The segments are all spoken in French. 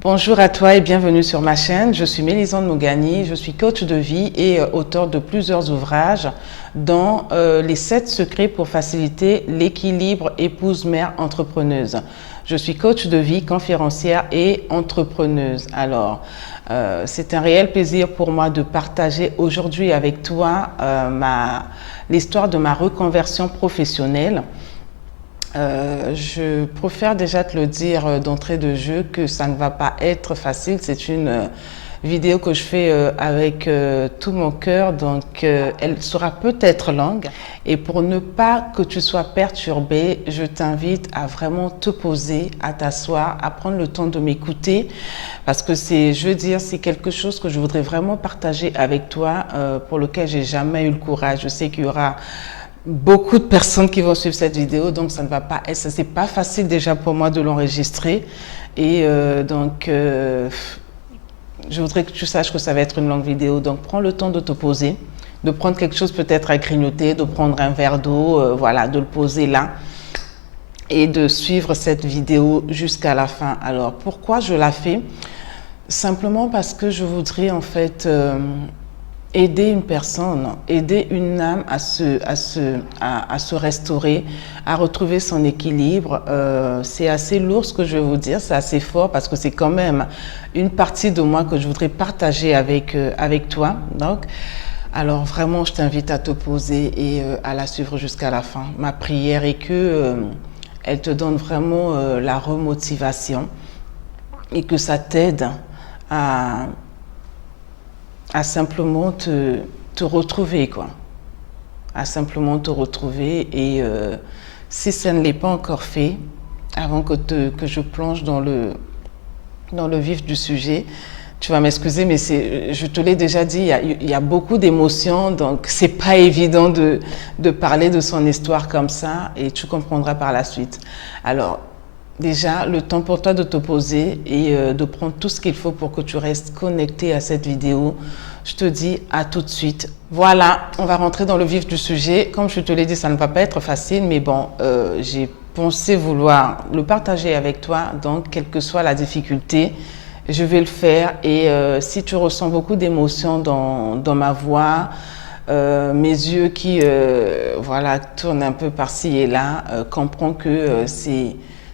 Bonjour à toi et bienvenue sur ma chaîne. Je suis Mélisande Mogani, je suis coach de vie et auteure de plusieurs ouvrages dont les 7 secrets pour faciliter l'équilibre épouse-mère entrepreneuse. Je suis coach de vie, conférencière et entrepreneuse. Alors, c'est un réel plaisir pour moi de partager aujourd'hui avec toi l'histoire de ma reconversion professionnelle. Je préfère déjà te le dire d'entrée de jeu que ça ne va pas être facile. C'est une vidéo que je fais avec tout mon cœur, donc elle sera peut-être longue. Et pour ne pas que tu sois perturbé, je t'invite à vraiment te poser, à t'asseoir, à prendre le temps de m'écouter, parce que c'est quelque chose que je voudrais vraiment partager avec toi, pour lequel j'ai jamais eu le courage. Je sais qu'il y aura beaucoup de personnes qui vont suivre cette vidéo, donc ça ne va pas être, c'est pas facile déjà pour moi de l'enregistrer. Et je voudrais que tu saches que ça va être une longue vidéo. Donc prends le temps de te poser, de prendre quelque chose peut-être à grignoter, de prendre un verre d'eau, voilà, de le poser là et de suivre cette vidéo jusqu'à la fin. Alors pourquoi je la fais? Simplement parce que je voudrais en fait aider une personne, aider une âme à se restaurer, à retrouver son équilibre. C'est assez lourd ce que je vais vous dire, c'est assez fort parce que c'est quand même une partie de moi que je voudrais partager avec toi. Donc, alors vraiment, je t'invite à te poser et à la suivre jusqu'à la fin. Ma prière est que elle te donne vraiment la remotivation et que ça t'aide à simplement te retrouver, quoi. À simplement te retrouver. Et si ça ne l'est pas encore fait, avant que je plonge dans le vif du sujet, tu vas m'excuser, mais je te l'ai déjà dit, il y a beaucoup d'émotions, donc c'est pas évident de parler de son histoire comme ça, et tu comprendras par la suite. Alors, déjà, le temps pour toi de te poser et de prendre tout ce qu'il faut pour que tu restes connecté à cette vidéo. Je te dis à tout de suite. Voilà, on va rentrer dans le vif du sujet. Comme je te l'ai dit, ça ne va pas être facile, mais bon, j'ai pensé vouloir le partager avec toi. Donc, quelle que soit la difficulté, je vais le faire. Et si tu ressens beaucoup d'émotions dans ma voix, mes yeux qui voilà, tournent un peu par-ci et là, comprends que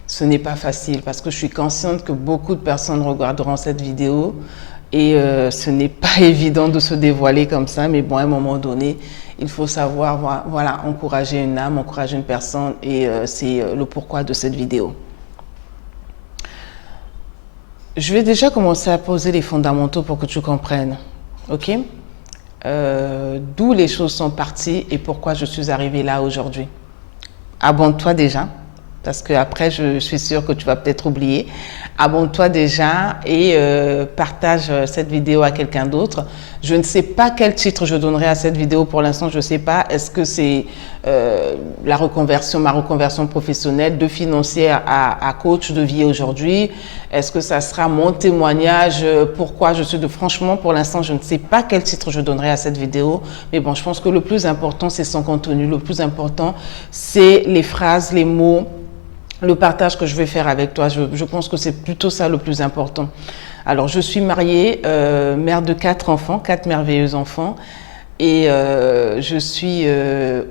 ce n'est pas facile parce que je suis consciente que beaucoup de personnes regarderont cette vidéo et ce n'est pas évident de se dévoiler comme ça, mais bon, à un moment donné, il faut savoir, voilà, encourager une âme, encourager une personne et c'est le pourquoi de cette vidéo. Je vais déjà commencer à poser les fondamentaux pour que tu comprennes, ok? D'où les choses sont parties et pourquoi je suis arrivée là aujourd'hui. Abonne-toi déjà, parce que après je suis sûre que tu vas peut-être oublier. Abonne-toi déjà et partage cette vidéo à quelqu'un d'autre. Je ne sais pas quel titre je donnerai à cette vidéo pour l'instant, je ne sais pas. Est-ce que c'est ma reconversion professionnelle de financière à coach de vie aujourd'hui? Est-ce que ça sera mon témoignage, pourquoi je suis Franchement, pour l'instant, je ne sais pas quel titre je donnerai à cette vidéo. Mais bon, je pense que le plus important, c'est son contenu. Le plus important, c'est les phrases, les mots, le partage que je vais faire avec toi. Je pense que c'est plutôt ça le plus important. Alors, je suis mariée, mère de 4 enfants, 4 merveilleux enfants. Et je suis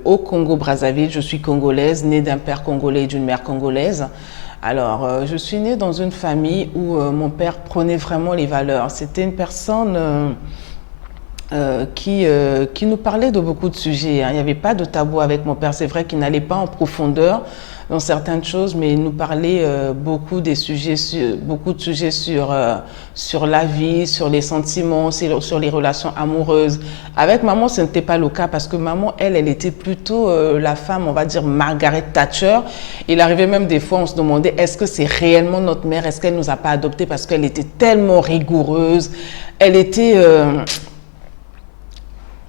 au Congo-Brazzaville, je suis congolaise, née d'un père congolais et d'une mère congolaise. Alors, je suis née dans une famille où mon père prenait vraiment les valeurs. C'était une personne qui nous parlait de beaucoup de sujets, hein. Il n'y avait pas de tabou avec mon père. C'est vrai qu'il n'allait pas en profondeur dans certaines choses, mais il nous parlait beaucoup de sujets sur la vie, sur les sentiments, sur les relations amoureuses. Avec maman, ce n'était pas le cas parce que maman, elle était plutôt la femme, on va dire, Margaret Thatcher. Il arrivait même des fois, on se demandait, est-ce que c'est réellement notre mère? Est-ce qu'elle nous a pas adoptés? Parce qu'elle était tellement rigoureuse. Elle était...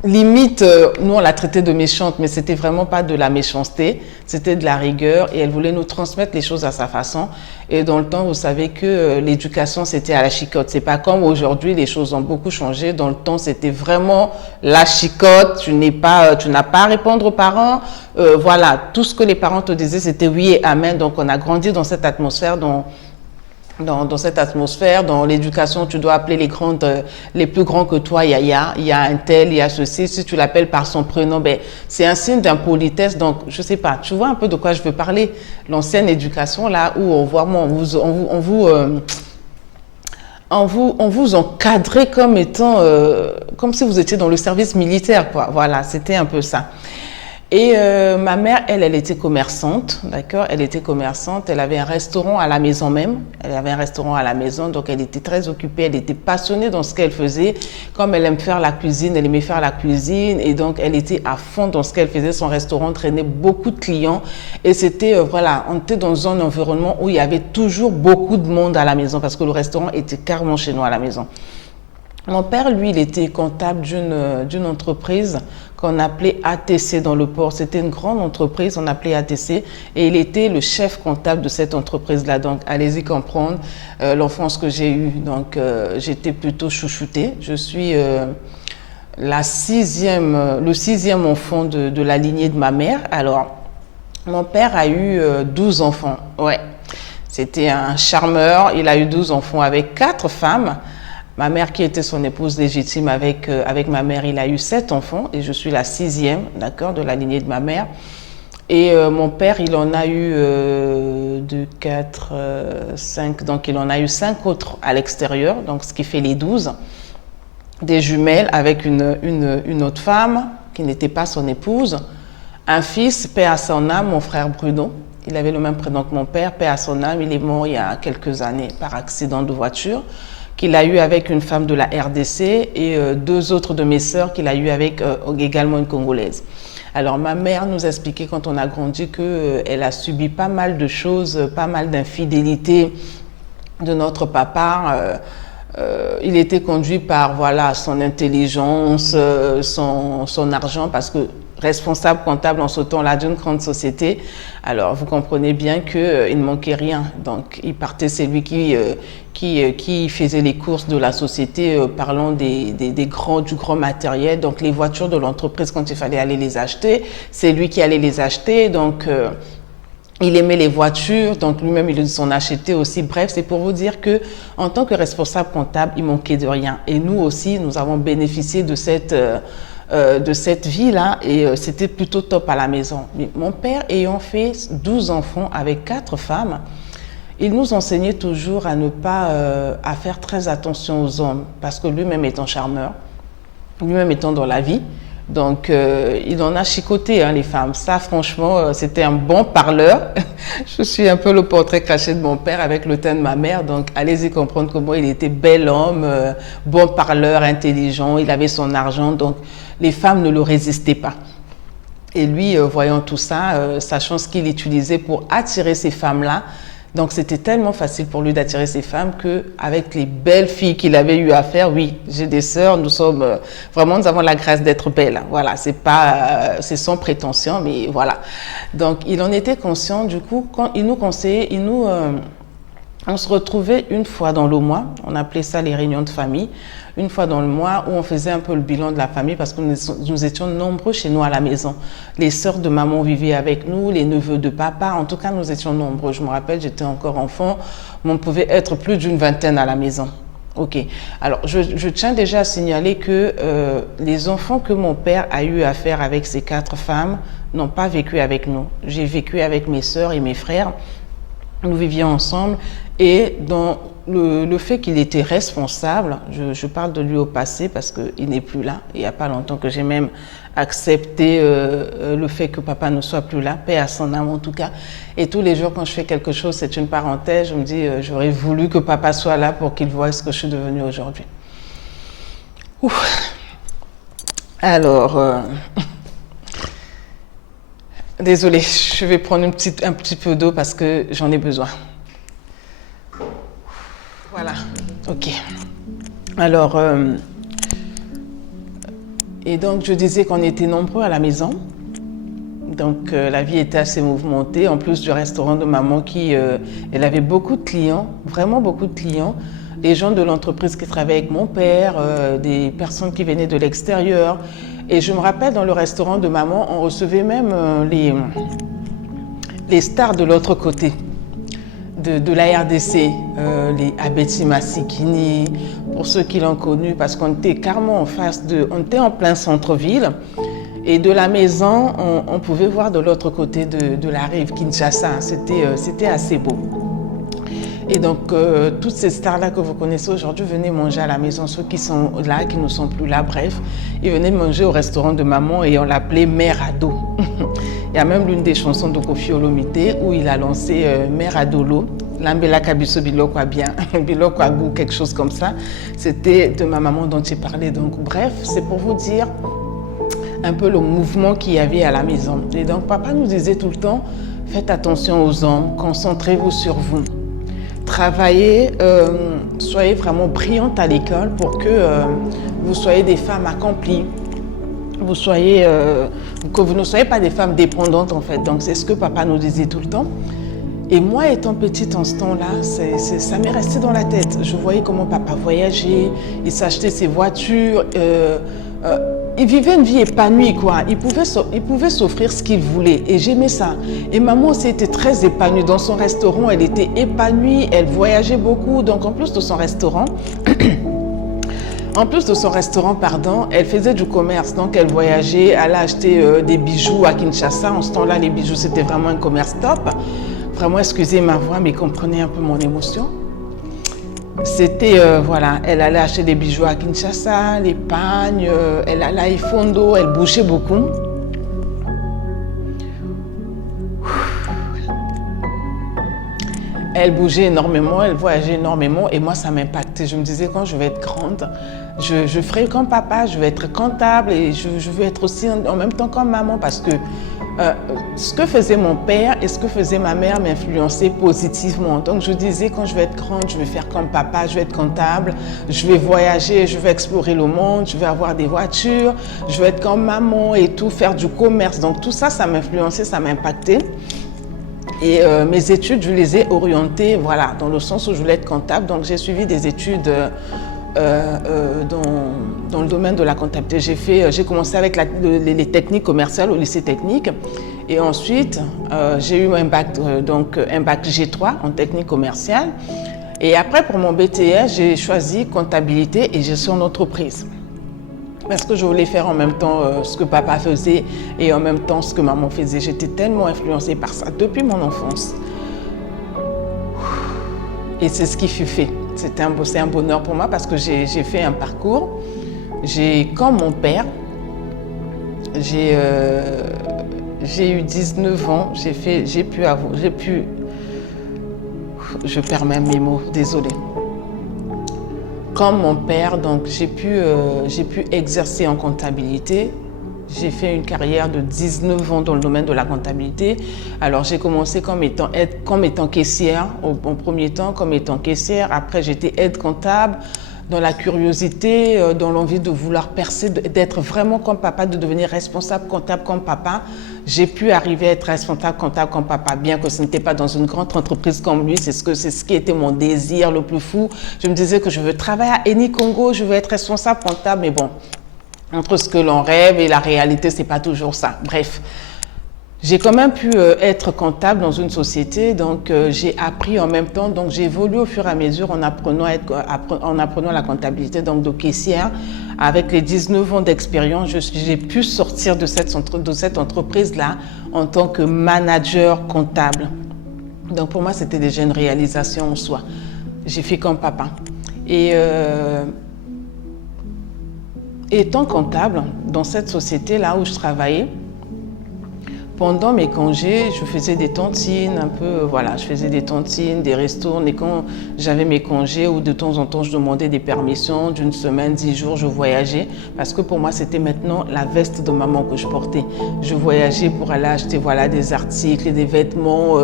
limite, nous on la traitait de méchante, mais c'était vraiment pas de la méchanceté, c'était de la rigueur et elle voulait nous transmettre les choses à sa façon. Et dans le temps, vous savez que l'éducation c'était à la chicotte. C'est pas comme aujourd'hui, les choses ont beaucoup changé. Dans le temps, c'était vraiment la chicotte. Tu n'as pas à répondre aux parents. Voilà, tout ce que les parents te disaient, c'était oui et amen. Donc on a grandi dans cette atmosphère dont dans cette atmosphère. Dans l'éducation, tu dois appeler les plus grands que toi, Yaya, il y a un tel, il y a ceci. Si tu l'appelles par son prénom, ben, c'est un signe d'impolitesse. Donc, je sais pas, tu vois un peu de quoi je veux parler. L'ancienne éducation, là, où on vous encadrait comme étant, comme si vous étiez dans le service militaire, quoi. Voilà, c'était un peu ça. Et ma mère, elle était commerçante, d'accord? Elle était commerçante, elle avait un restaurant à la maison même. Elle avait un restaurant à la maison, donc elle était très occupée, elle était passionnée dans ce qu'elle faisait. Comme elle aime faire la cuisine, elle aimait faire la cuisine, et donc elle était à fond dans ce qu'elle faisait. Son restaurant traînait beaucoup de clients, et c'était, voilà, on était dans un environnement où il y avait toujours beaucoup de monde à la maison, parce que le restaurant était carrément chez nous à la maison. Mon père, lui, il était comptable d'une entreprise qu'on appelait ATC dans le port. C'était une grande entreprise, on appelait ATC, et il était le chef comptable de cette entreprise-là. Donc, allez-y comprendre l'enfance que j'ai eue. Donc, j'étais plutôt chouchoutée. Je suis le sixième enfant de la lignée de ma mère. Alors, mon père a eu 12 enfants. Ouais, c'était un charmeur. Il a eu 12 enfants avec 4 femmes. Ma mère, qui était son épouse légitime avec ma mère, il a eu 7 enfants et je suis la 6e, d'accord, de la lignée de ma mère. Et mon père, il en a eu 2, 4, 5, donc il en a eu 5 autres à l'extérieur, donc ce qui fait les 12. Des jumelles avec une autre femme qui n'était pas son épouse. Un fils, paix à son âme, mon frère Bruno. Il avait le même prénom que mon père, paix à son âme. Il est mort il y a quelques années par accident de voiture, qu'il a eu avec une femme de la RDC, et 2 autres de mes sœurs qu'il a eu avec également une Congolaise. Alors ma mère nous a expliqué quand on a grandi qu'elle a subi pas mal de choses, pas mal d'infidélités de notre papa. Il était conduit par voilà, son intelligence, son argent, parce que responsable comptable en ce temps-là d'une grande société, alors vous comprenez bien qu'il ne manquait rien. Donc il partait, c'est lui qui faisait les courses de la société, parlant du grand matériel. Donc les voitures de l'entreprise, quand il fallait aller les acheter, c'est lui qui allait les acheter. Donc il aimait les voitures, donc lui-même il s'en achetait aussi. Bref, c'est pour vous dire que en tant que responsable comptable, il manquait de rien. Et nous aussi, nous avons bénéficié de cette vie-là, et c'était plutôt top à la maison. Mais mon père, ayant fait 12 enfants avec 4 femmes, il nous enseignait toujours à ne pas à faire très attention aux hommes, parce que lui-même étant charmeur, lui-même étant dans la vie, donc il en a chicoté, hein, les femmes. Ça, franchement, c'était un bon parleur. Je suis un peu le portrait caché de mon père avec le teint de ma mère, donc allez-y comprendre comment il était bel homme, bon parleur, intelligent, il avait son argent, donc les femmes ne le résistaient pas. Et lui, voyant tout ça, sachant ce qu'il utilisait pour attirer ces femmes-là, donc c'était tellement facile pour lui d'attirer ces femmes qu'avec les belles filles qu'il avait eu à faire, oui, j'ai des sœurs, nous avons la grâce d'être belles. Voilà, c'est sans prétention, mais voilà. Donc il en était conscient. Du coup, quand il nous conseillait, on se retrouvait une fois dans le mois, on appelait ça les réunions de famille, une fois dans le mois où on faisait un peu le bilan de la famille, parce que nous étions nombreux chez nous à la maison. Les sœurs de maman vivaient avec nous, les neveux de papa, en tout cas nous étions nombreux. Je me rappelle, j'étais encore enfant, mais on pouvait être plus d'une vingtaine à la maison. Ok, alors je tiens déjà à signaler que les enfants que mon père a eu à faire avec ces 4 femmes n'ont pas vécu avec nous. J'ai vécu avec mes sœurs et mes frères. Nous vivions ensemble, et dans le fait qu'il était responsable, je parle de lui au passé parce qu'il n'est plus là. Il n'y a pas longtemps que j'ai même accepté le fait que papa ne soit plus là, paix à son âme en tout cas. Et tous les jours quand je fais quelque chose, c'est une parenthèse, je me dis j'aurais voulu que papa soit là pour qu'il voie ce que je suis devenue aujourd'hui. Alors, désolée, je vais prendre un petit peu d'eau parce que j'en ai besoin. Voilà, ok. Alors, et donc je disais qu'on était nombreux à la maison. Donc la vie était assez mouvementée, en plus du restaurant de maman elle avait beaucoup de clients, vraiment beaucoup de clients. Des gens de l'entreprise qui travaillaient avec mon père, des personnes qui venaient de l'extérieur. Et je me rappelle, dans le restaurant de maman, on recevait même les stars de l'autre côté. de la RDC, les Abeti Massikini, pour ceux qui l'ont connu, parce qu'on était carrément en face on était en plein centre-ville. Et de la maison, on pouvait voir de l'autre côté de la rive, Kinshasa. C'était assez beau. Et donc, toutes ces stars-là que vous connaissez aujourd'hui venaient manger à la maison. Ceux qui sont là, qui ne sont plus là, bref, ils venaient manger au restaurant de maman et on l'appelait Mère Ado. Il y a même l'une des chansons de Koffi Olomide où il a lancé Mère Adolo. Lambela Kabiso Bilokwa bien, Bilokwa Gou, quelque chose comme ça. C'était de ma maman dont j'ai parlé. Donc, bref, c'est pour vous dire un peu le mouvement qu'il y avait à la maison. Et donc, papa nous disait tout le temps, faites attention aux hommes, concentrez-vous sur vous. Travaillez, soyez vraiment brillantes à l'école pour que vous soyez des femmes accomplies. Que vous ne soyez pas des femmes dépendantes en fait. Donc, c'est ce que papa nous disait tout le temps. Et moi, étant petite en ce temps-là, ça m'est resté dans la tête. Je voyais comment papa voyageait, il s'achetait ses voitures. Il vivait une vie épanouie, quoi. Il pouvait s'offrir ce qu'il voulait et j'aimais ça. Et maman aussi était très épanouie. Dans son restaurant, elle était épanouie, elle voyageait beaucoup. Donc en plus de son restaurant, elle faisait du commerce. Donc elle voyageait, elle a acheté des bijoux à Kinshasa. En ce temps-là, les bijoux, c'était vraiment un commerce top. Vraiment, excusez ma voix, mais comprenez un peu mon émotion. C'était, voilà, elle allait acheter des bijoux à Kinshasa, les pagnes, elle allait à Ifondo, elle bougeait beaucoup. Elle bougeait énormément, elle voyageait énormément et moi ça m'impactait. Je me disais quand je vais être grande, je ferai comme papa, je vais être comptable et je veux être aussi en même temps comme maman parce que ce que faisait mon père et ce que faisait ma mère m'influençaient positivement. Donc je disais quand je vais être grande, je vais faire comme papa, je vais être comptable, je vais voyager, je vais explorer le monde, je vais avoir des voitures, je vais être comme maman et tout, faire du commerce. Donc tout ça, ça m'influençait, ça m'impactait. Et mes études, je les ai orientées, voilà, dans le sens où je voulais être comptable. Donc j'ai suivi des études dans le domaine de la comptabilité. J'ai commencé avec les techniques commerciales au lycée technique et ensuite j'ai eu un bac G3 en technique commerciale et après pour mon BTS j'ai choisi comptabilité et gestion d'entreprise parce que je voulais faire en même temps ce que papa faisait et en même temps ce que maman faisait. J'étais tellement influencée par ça depuis mon enfance et c'est ce qui fut fait. C'est un bonheur pour moi parce que j'ai fait un parcours. Comme mon père, j'ai eu 19 ans, je perds même mes mots, désolée. Comme mon père, donc j'ai pu exercer en comptabilité. J'ai fait une carrière de 19 ans dans le domaine de la comptabilité. Alors j'ai commencé comme étant caissière au premier temps, comme étant caissière. Après j'étais aide comptable, dans la curiosité, dans l'envie de vouloir percer, d'être vraiment comme papa, de devenir responsable comptable comme papa. J'ai pu arriver à être responsable comptable comme papa, bien que ce n'était pas dans une grande entreprise comme lui. C'est ce qui était mon désir le plus fou. Je me disais que je veux travailler à Eni Congo, je veux être responsable comptable, mais bon. Entre ce que l'on rêve et la réalité, c'est pas toujours ça. Bref, j'ai quand même pu être comptable dans une société, donc j'ai appris en même temps, donc j'ai évolué au fur et à mesure en apprenant la comptabilité, donc de caissière. Avec les 19 ans d'expérience, j'ai pu sortir de cette entreprise-là en tant que manager comptable. Donc pour moi, c'était déjà une réalisation en soi. J'ai fait comme papa. Et étant comptable, dans cette société-là où je travaillais, pendant mes congés, je faisais des tontines, un peu, voilà, je faisais des tontines, des restos. Et quand j'avais mes congés, ou de temps en temps, je demandais des permissions d'une semaine, 10 jours, je voyageais. Parce que pour moi, c'était maintenant la veste de maman que je portais. Je voyageais pour aller acheter, voilà, des articles, des vêtements,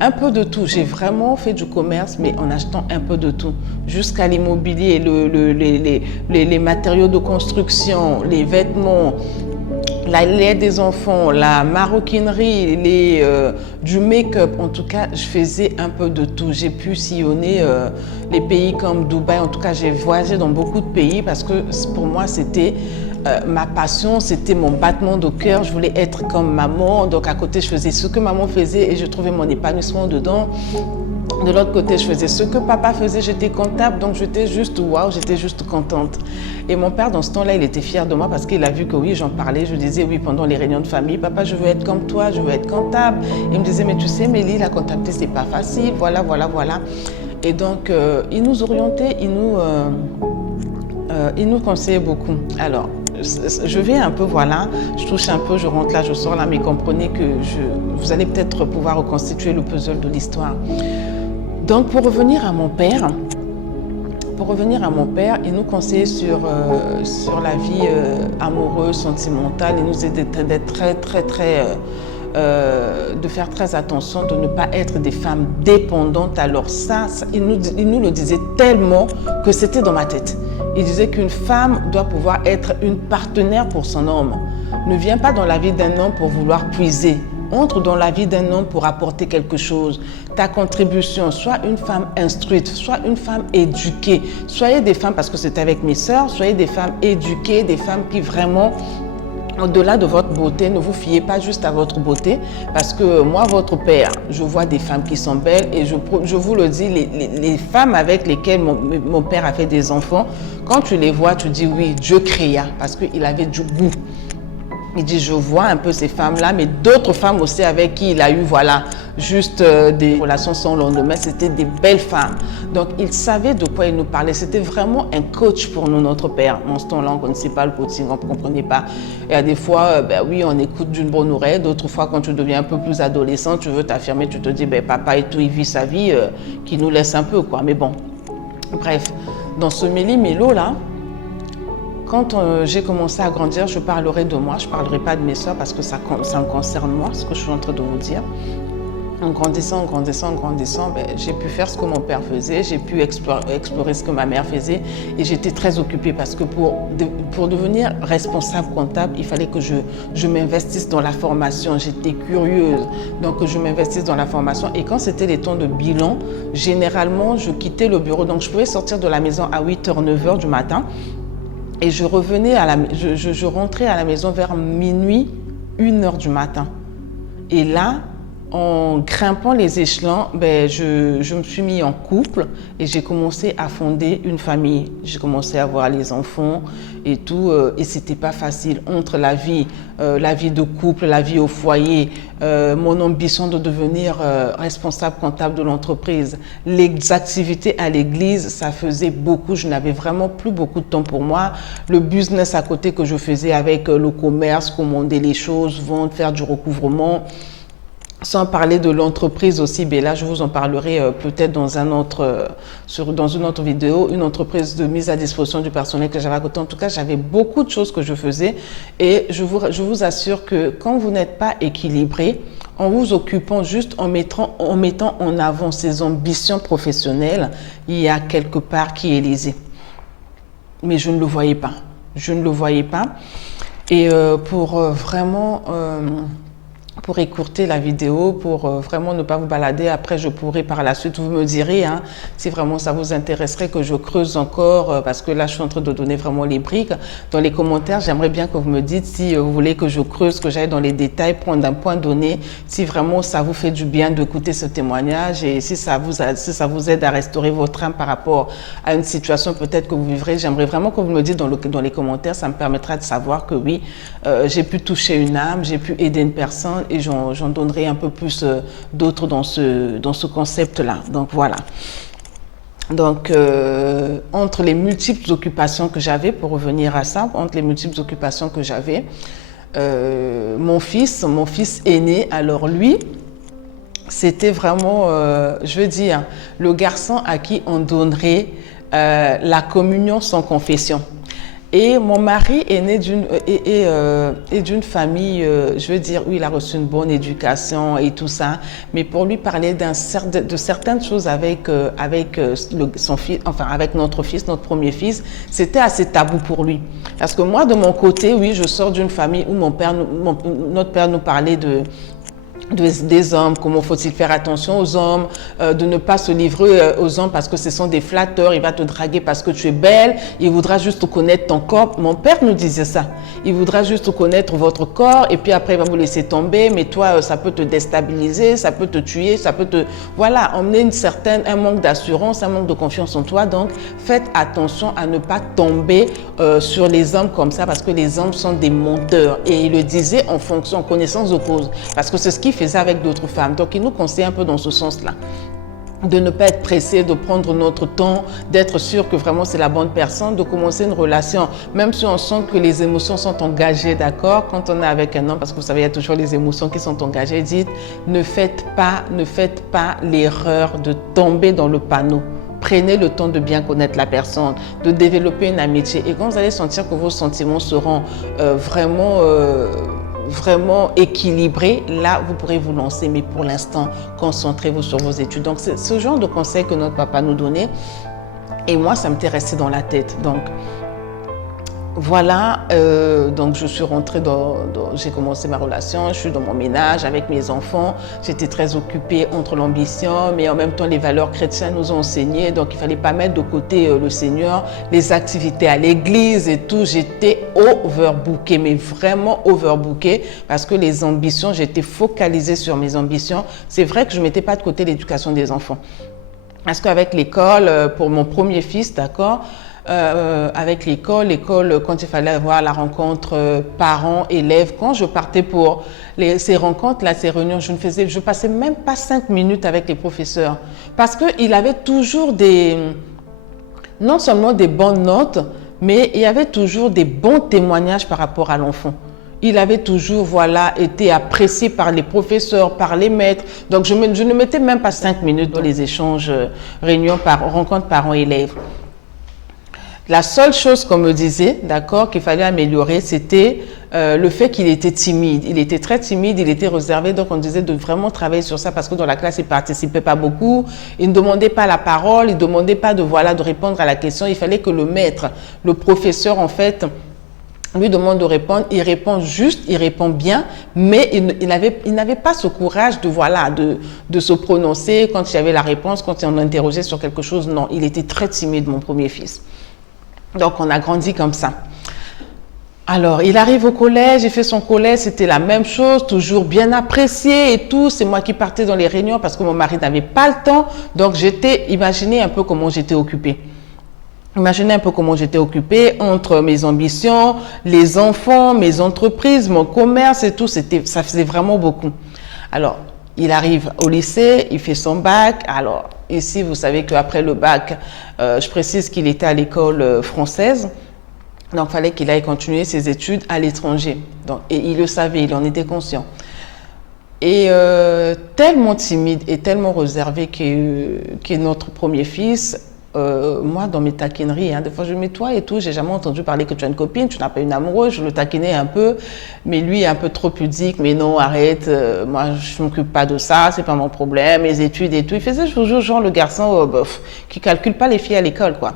un peu de tout. J'ai vraiment fait du commerce, mais en achetant un peu de tout. Jusqu'à l'immobilier, les matériaux de construction, les vêtements, la lait des enfants, la maroquinerie, du make-up, en tout cas, je faisais un peu de tout. J'ai pu sillonner les pays comme Dubaï, en tout cas, j'ai voyagé dans beaucoup de pays parce que pour moi, c'était ma passion, c'était mon battement de cœur. Je voulais être comme maman, donc à côté, je faisais ce que maman faisait et je trouvais mon épanouissement dedans. De l'autre côté, je faisais ce que papa faisait, j'étais comptable, donc j'étais juste waouh, j'étais juste contente. Et mon père, dans ce temps-là, il était fier de moi parce qu'il a vu que oui, j'en parlais, je disais oui pendant les réunions de famille, papa, je veux être comme toi, je veux être comptable. Il me disait, mais tu sais, Mélie, la comptabilité, c'est pas facile, voilà, voilà, voilà. Et donc, il nous orientait, il nous conseillait beaucoup. Alors, je vais un peu, voilà, je touche un peu, je rentre là, je sors là, mais comprenez que vous allez peut-être pouvoir reconstituer le puzzle de l'histoire. Donc, pour revenir à mon père, il nous conseillait sur la vie amoureuse, sentimentale. Il nous aidait d'être de faire très attention, de ne pas être des femmes dépendantes. Alors ça, il nous le disait tellement que c'était dans ma tête. Il disait qu'une femme doit pouvoir être une partenaire pour son homme. Ne viens pas dans la vie d'un homme pour vouloir puiser. Entre dans la vie d'un homme pour apporter quelque chose. Ta contribution, soit une femme instruite, soit une femme éduquée. Soyez des femmes, parce que c'est avec mes sœurs, soyez des femmes éduquées, des femmes qui vraiment, au-delà de votre beauté, ne vous fiez pas juste à votre beauté, parce que moi, votre père, je vois des femmes qui sont belles et je vous le dis, les femmes avec lesquelles mon père a fait des enfants, quand tu les vois, tu dis oui, Dieu créa, parce qu'il avait du goût. Il dit, je vois un peu ces femmes-là, mais d'autres femmes aussi avec qui il a eu, voilà, juste des relations sans lendemain. C'était des belles femmes. Donc, il savait de quoi il nous parlait. C'était vraiment un coach pour nous, notre père. En ce temps-là, on ne connaissait pas le coaching, on ne comprenait pas. Et à des fois, oui, on écoute d'une bonne oreille. D'autres fois, quand tu deviens un peu plus adolescent, tu veux t'affirmer, tu te dis, papa et tout, il vit sa vie, qui nous laisse un peu, quoi. Mais bon, bref, dans ce méli-mélo-là, quand j'ai commencé à grandir, je parlerai de moi, je ne parlerai pas de mes soeurs parce que ça me concerne moi, ce que je suis en train de vous dire. En grandissant, j'ai pu faire ce que mon père faisait, j'ai pu explorer ce que ma mère faisait et j'étais très occupée parce que pour devenir responsable comptable, il fallait que je m'investisse dans la formation. J'étais curieuse, donc je m'investisse dans la formation. Et quand c'était les temps de bilan, généralement, je quittais le bureau. Donc, je pouvais sortir de la maison à 8h, 9h du matin. Et je rentrais à la maison vers minuit, 1h du matin. Et là, en grimpant les échelons, je me suis mis en couple et j'ai commencé à fonder une famille. J'ai commencé à avoir les enfants et tout. Et c'était pas facile entre la vie de couple, la vie au foyer, mon ambition de devenir responsable comptable de l'entreprise, les activités à l'église, ça faisait beaucoup. Je n'avais vraiment plus beaucoup de temps pour moi. Le business à côté que je faisais avec le commerce, commander les choses, vendre, faire du recouvrement. Sans parler de l'entreprise aussi, mais là je vous en parlerai peut-être dans une autre vidéo, une entreprise de mise à disposition du personnel que j'avais à côté. En tout cas, j'avais beaucoup de choses que je faisais et je vous assure que quand vous n'êtes pas équilibré, en vous occupant juste en mettant en avant ses ambitions professionnelles, il y a quelque part qui est lésé. Mais je ne le voyais pas. Je ne le voyais pas. Et pour écourter la vidéo, pour vraiment ne pas vous balader. Après, je pourrai par la suite, vous me direz si vraiment ça vous intéresserait que je creuse encore, parce que là, je suis en train de donner vraiment les briques. Dans les commentaires, j'aimerais bien que vous me dites si vous voulez que je creuse, que j'aille dans les détails, prendre un point donné, si vraiment ça vous fait du bien d'écouter ce témoignage et si ça vous aide à restaurer votre âme par rapport à une situation peut-être que vous vivrez. J'aimerais vraiment que vous me dites dans les commentaires, ça me permettra de savoir que oui, j'ai pu toucher une âme, j'ai pu aider une personne et j'en donnerai un peu plus d'autres dans ce concept-là. Donc voilà. Donc, entre les multiples occupations que j'avais, pour revenir à ça, mon fils aîné, alors lui, c'était vraiment, je veux dire, le garçon à qui on donnerait la communion sans confession. Et mon mari est né d'une famille, je veux dire, où il a reçu une bonne éducation et tout ça. Mais pour lui parler de certaines choses avec son fils, enfin avec notre premier fils, c'était assez tabou pour lui. Parce que moi, de mon côté, oui, je sors d'une famille où notre père nous parlait des hommes, comment faut-il faire attention aux hommes, de ne pas se livrer aux hommes parce que ce sont des flatteurs, il va te draguer parce que tu es belle, il voudra juste connaître ton corps. Mon père nous disait ça, il voudra juste connaître votre corps et puis après il va vous laisser tomber, mais toi ça peut te déstabiliser, ça peut te tuer, ça peut te, voilà, emmener un manque d'assurance, un manque de confiance en toi. Donc faites attention à ne pas tomber sur les hommes comme ça parce que les hommes sont des menteurs et il le disait en fonction, en connaissance de cause, parce que c'est ce qui faisait avec d'autres femmes. Donc, il nous conseille un peu dans ce sens-là, de ne pas être pressé, de prendre notre temps, d'être sûr que vraiment c'est la bonne personne, de commencer une relation, même si on sent que les émotions sont engagées, d'accord, quand on est avec un homme, parce que vous savez, il y a toujours les émotions qui sont engagées, dites, ne faites pas l'erreur de tomber dans le panneau. Prenez le temps de bien connaître la personne, de développer une amitié. Et quand vous allez sentir que vos sentiments seront vraiment équilibré, là, vous pourrez vous lancer. Mais pour l'instant, concentrez-vous sur vos études. Donc, c'est ce genre de conseils que notre papa nous donnait. Et moi, ça m'était resté dans la tête. Donc, voilà, donc je suis rentrée j'ai commencé ma relation, je suis dans mon ménage avec mes enfants. J'étais très occupée entre l'ambition, mais en même temps, les valeurs chrétiennes nous ont enseigné. Donc, il ne fallait pas mettre de côté le Seigneur, les activités à l'église et tout. J'étais overbookée, mais vraiment overbookée parce que les ambitions, j'étais focalisée sur mes ambitions. C'est vrai que je ne mettais pas de côté l'éducation des enfants. Parce qu'avec l'école, pour mon premier fils, d'accord, avec l'école, quand il fallait avoir la rencontre parents-élèves, quand je partais pour ces rencontres-là, ces réunions, je passais même pas 5 minutes avec les professeurs parce qu'il avait toujours non seulement des bonnes notes, mais il y avait toujours des bons témoignages par rapport à l'enfant. Il avait toujours, voilà, été apprécié par les professeurs, par les maîtres. Donc, je ne mettais même pas 5 minutes dans les échanges, rencontres parents-élèves. La seule chose qu'on me disait, d'accord, qu'il fallait améliorer, c'était le fait qu'il était timide. Il était très timide, il était réservé, donc on disait de vraiment travailler sur ça parce que dans la classe, il ne participait pas beaucoup, il ne demandait pas la parole, il ne demandait pas de répondre à la question. Il fallait que le maître, le professeur, en fait, lui demande de répondre, il répond juste, il répond bien, mais il n'avait pas ce courage de se prononcer quand il y avait la réponse, quand on interrogeait sur quelque chose. Non, il était très timide, mon premier fils. Donc, on a grandi comme ça. Alors, il arrive au collège, il fait son collège, c'était la même chose, toujours bien apprécié et tout. C'est moi qui partais dans les réunions parce que mon mari n'avait pas le temps. Donc, imaginez un peu comment j'étais occupée. Imaginez un peu comment j'étais occupée entre mes ambitions, les enfants, mes entreprises, mon commerce et tout. Ça faisait vraiment beaucoup. Alors, il arrive au lycée, il fait son bac. Alors, ici, vous savez qu'après le bac, je précise qu'il était à l'école française. Donc, il fallait qu'il aille continuer ses études à l'étranger. Et il le savait, il en était conscient. Et tellement timide et tellement réservé qu'est notre premier fils, moi, dans mes taquineries, des fois je mets toi et tout, j'ai jamais entendu parler que tu as une copine, tu n'as pas une amoureuse, je le taquinais un peu, mais lui est un peu trop pudique, mais non, arrête, moi je m'occupe pas de ça, c'est pas mon problème, mes études et tout. Il faisait toujours genre le garçon qui calcule pas les filles à l'école, quoi.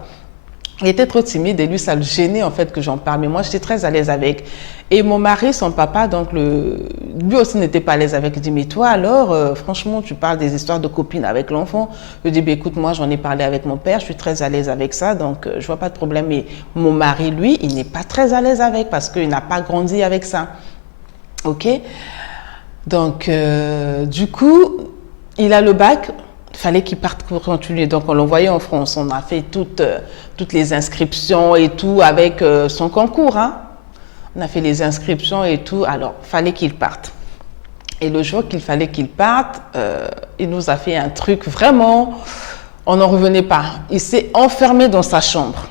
Il était trop timide et lui, ça le gênait en fait que j'en parle. Mais moi, j'étais très à l'aise avec. Et mon mari, son papa, donc lui aussi n'était pas à l'aise avec. Il dit, mais toi alors, franchement, tu parles des histoires de copines avec l'enfant. Je dis, écoute, moi, j'en ai parlé avec mon père, je suis très à l'aise avec ça, donc je vois pas de problème. Mais mon mari, lui, il n'est pas très à l'aise avec parce qu'il n'a pas grandi avec ça. OK? Donc, du coup, il a le bac. Il fallait qu'il parte pour continuer. Donc, on l'envoyait en France. On a fait toutes les inscriptions et tout avec son concours. On a fait les inscriptions et tout. Alors, il fallait qu'il parte. Et le jour qu'il fallait qu'il parte, il nous a fait un truc vraiment... On n'en revenait pas. Il s'est enfermé dans sa chambre.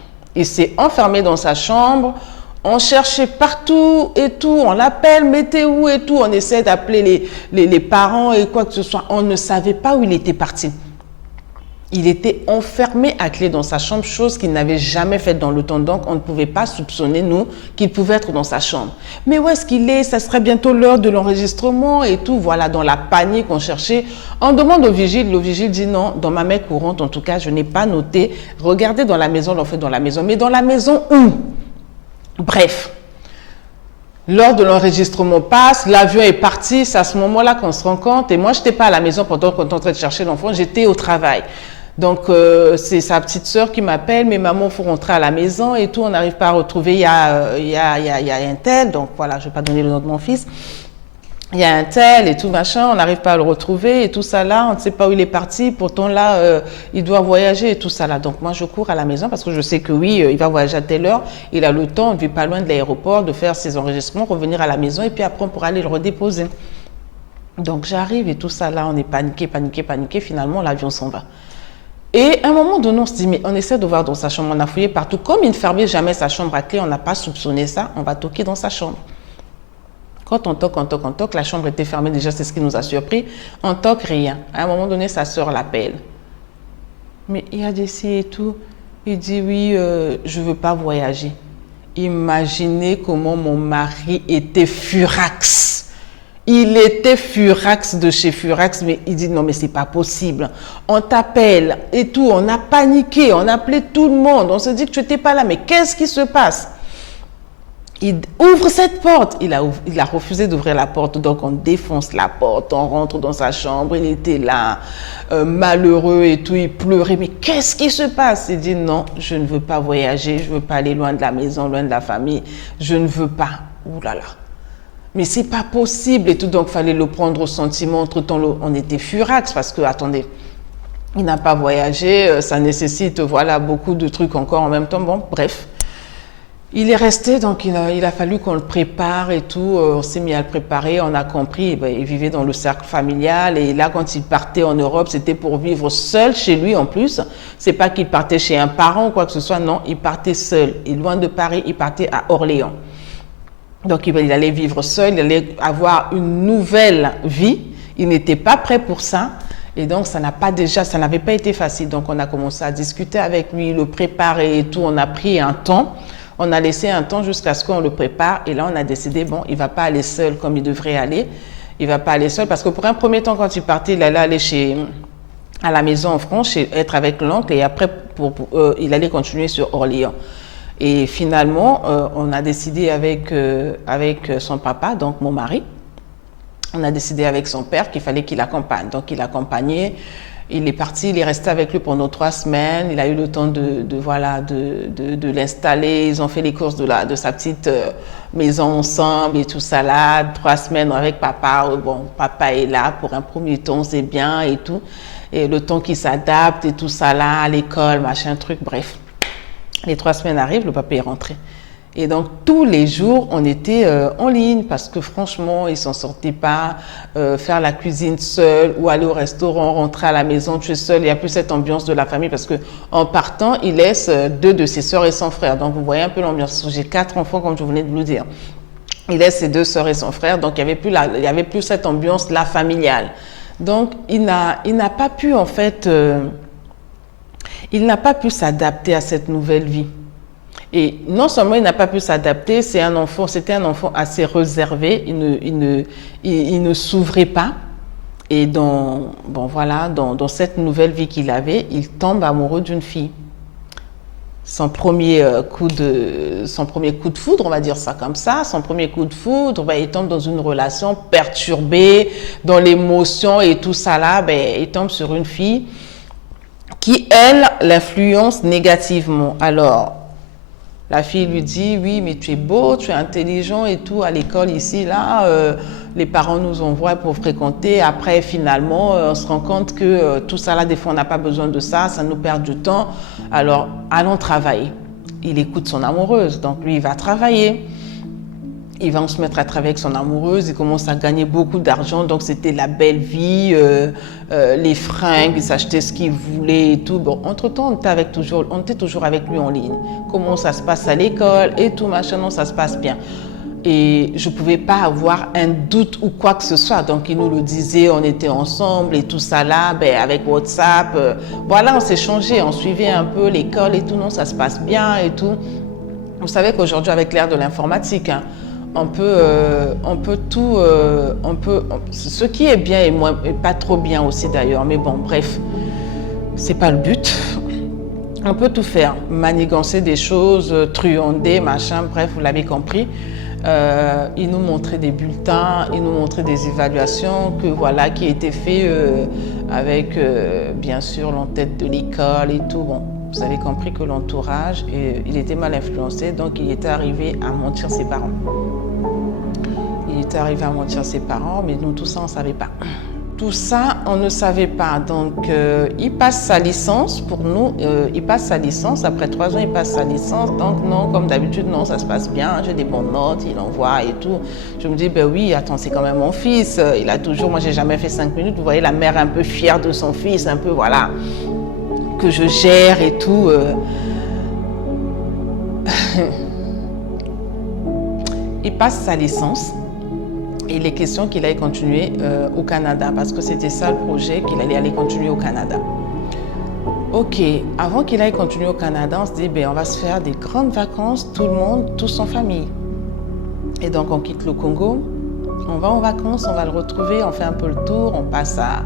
On cherchait partout et tout, on l'appelle, mettez où et tout, on essaie d'appeler les parents et quoi que ce soit. On ne savait pas où il était parti. Il était enfermé à clé dans sa chambre, chose qu'il n'avait jamais faite dans le temps. Donc, on ne pouvait pas soupçonner, nous, qu'il pouvait être dans sa chambre. Mais où est-ce qu'il est? Ça serait bientôt l'heure de l'enregistrement et tout. Voilà, dans la panique, on cherchait. On demande au vigile. Le vigile dit non, dans ma main courante, en tout cas, je n'ai pas noté. Regardez dans la maison, on l'a fait dans la maison. Mais dans la maison où? Bref, L'heure de l'enregistrement passe, l'avion est parti, c'est à ce moment-là qu'on se rend compte. Et moi, je n'étais pas à la maison pendant qu'on était en train de chercher l'enfant, j'étais au travail. Donc, c'est sa petite sœur qui m'appelle, mais maman, il faut rentrer à la maison et tout, on n'arrive pas à retrouver, il y a un tel, donc voilà, je ne vais pas donner le nom de mon fils. Il y a un tel et tout machin, on n'arrive pas à le retrouver et tout ça là, on ne sait pas où il est parti, pourtant là, il doit voyager et tout ça là. Donc moi, je cours à la maison parce que je sais que oui, il va voyager à telle heure, il a le temps, on ne vit pas loin de l'aéroport, de faire ses enregistrements, revenir à la maison et puis après, on pourra aller le redéposer. Donc j'arrive et tout ça là, on est paniqué, finalement, l'avion s'en va. Et à un moment donné, on se dit, mais on essaie de voir dans sa chambre, on a fouillé partout. Comme il ne fermait jamais sa chambre à clé, on n'a pas soupçonné ça, on va toquer dans sa chambre. Quand on toque, la chambre était fermée, déjà c'est ce qui nous a surpris. On toque, rien. À un moment donné, sa sœur l'appelle. Mais il y a des si et tout. Il dit, oui, je ne veux pas voyager. Imaginez comment mon mari était furax. Il était furax de chez furax, mais il dit, non mais c'est pas possible. On t'appelle et tout, on a paniqué, on a appelé tout le monde. On se dit que tu n'étais pas là, mais qu'est-ce qui se passe? Il ouvre cette porte. Il a refusé d'ouvrir la porte, donc on défonce la porte, on rentre dans sa chambre, il était là, malheureux et tout, il pleurait. Mais qu'est-ce qui se passe? Il dit non, je ne veux pas voyager, je ne veux pas aller loin de la maison, loin de la famille, je ne veux pas. Ouh là là. Mais c'est pas possible et tout, donc il fallait le prendre au sentiment. Entre-temps, on était furax parce que, attendez, il n'a pas voyagé, ça nécessite, voilà, beaucoup de trucs encore en même temps. Bon, bref. Il est resté, donc il a fallu qu'on le prépare et tout. On s'est mis à le préparer, on a compris. Ben, il vivait dans le cercle familial et là, quand il partait en Europe, c'était pour vivre seul chez lui en plus. C'est pas qu'il partait chez un parent ou quoi que ce soit, non, il partait seul. Et loin de Paris, il partait à Orléans. Donc il allait vivre seul, il allait avoir une nouvelle vie. Il n'était pas prêt pour ça. Et donc, ça n'avait pas été facile. Donc, on a commencé à discuter avec lui, le préparer et tout. On a pris un temps. On a laissé un temps jusqu'à ce qu'on le prépare et là, on a décidé, bon, il ne va pas aller seul comme il devrait aller. Il ne va pas aller seul parce que pour un premier temps, quand il partait, il allait aller à la maison en France, être avec l'oncle et après, il allait continuer sur Orléans. Et finalement, on a décidé avec son papa, donc mon mari, on a décidé avec son père qu'il fallait qu'il l'accompagne. Donc, il l'accompagnait. Il est parti, il est resté avec lui pendant 3 semaines. Il a eu le temps de l'installer. Ils ont fait les courses de sa petite maison ensemble et tout ça là. 3 semaines avec papa. Bon, papa est là pour un premier temps, c'est bien et tout. Et le temps qu'il s'adapte et tout ça là, à l'école, machin, truc, bref. Les 3 semaines arrivent, le papa est rentré. Et donc, tous les jours, on était en ligne parce que franchement, il ne s'en sortait pas. Faire la cuisine seul ou aller au restaurant, rentrer à la maison, tu es seul. Il n'y a plus cette ambiance de la famille parce qu'en partant, il laisse 2 de ses sœurs et son frère. Donc, vous voyez un peu l'ambiance. J'ai 4 enfants, comme je venais de vous le dire. Il laisse ses 2 sœurs et son frère. Donc, il n'y avait plus cette ambiance-là familiale. Donc, il n'a pas pu, en fait, il n'a pas pu s'adapter à cette nouvelle vie. Et non seulement il n'a pas pu s'adapter, c'était un enfant assez réservé, il ne s'ouvrait pas. Et dans cette nouvelle vie qu'il avait, il tombe amoureux d'une fille. Son premier coup de foudre, on va dire ça comme ça, son premier coup de foudre, il tombe dans une relation perturbée, dans l'émotion et tout ça là, il tombe sur une fille qui, elle, l'influence négativement. Alors, la fille lui dit, oui, mais tu es beau, tu es intelligent et tout, à l'école ici, là, les parents nous envoient pour fréquenter. Après, finalement, on se rend compte que tout ça, là, des fois, on n'a pas besoin de ça, ça nous perd du temps. Alors, allons travailler. Il écoute son amoureuse, donc lui, il va travailler. Il va se mettre à travailler avec son amoureuse, il commence à gagner beaucoup d'argent, donc c'était la belle vie, les fringues, il s'achetait ce qu'il voulait et tout. Bon, entre-temps, on était toujours avec lui en ligne. Comment ça se passe à l'école et tout, machin, non, ça se passe bien. Et je ne pouvais pas avoir un doute ou quoi que ce soit. Donc, il nous le disait, on était ensemble et tout ça là, avec WhatsApp. Voilà, on s'est changé, on suivait un peu l'école et tout, non, ça se passe bien et tout. Vous savez qu'aujourd'hui, avec l'ère de l'informatique, ce qui est bien et pas trop bien aussi d'ailleurs, mais bon, bref, c'est pas le but. On peut tout faire, manigancer des choses, truander, machin, bref, vous l'avez compris. Il nous montrait des bulletins, il nous montrait des évaluations que, voilà, qui étaient faites avec, bien sûr, l'entête de l'école et tout. Bon, vous avez compris que l'entourage, il était mal influencé, donc il était arrivé à mentir ses parents. Il était arrivé à mentir ses parents, mais nous, tout ça, on ne savait pas. Tout ça, on ne savait pas. Donc, il passe sa licence. Pour nous, il passe sa licence. Après 3 ans, il passe sa licence. Donc, non, comme d'habitude, non, ça se passe bien. J'ai des bonnes notes, il envoie et tout. Je me dis, ben oui, attends, c'est quand même mon fils. Il a toujours, moi, j'ai jamais fait 5 minutes. Vous voyez, la mère un peu fière de son fils, un peu, voilà, que je gère et tout. Il passe sa licence. Et il est question qu'il aille continuer au Canada, parce que c'était ça le projet, qu'il allait aller continuer au Canada. Ok, avant qu'il aille continuer au Canada, on se dit, ben, on va se faire des grandes vacances, tout le monde, tous en famille. Et donc on quitte le Congo, on va en vacances, on va le retrouver, on fait un peu le tour, on passe à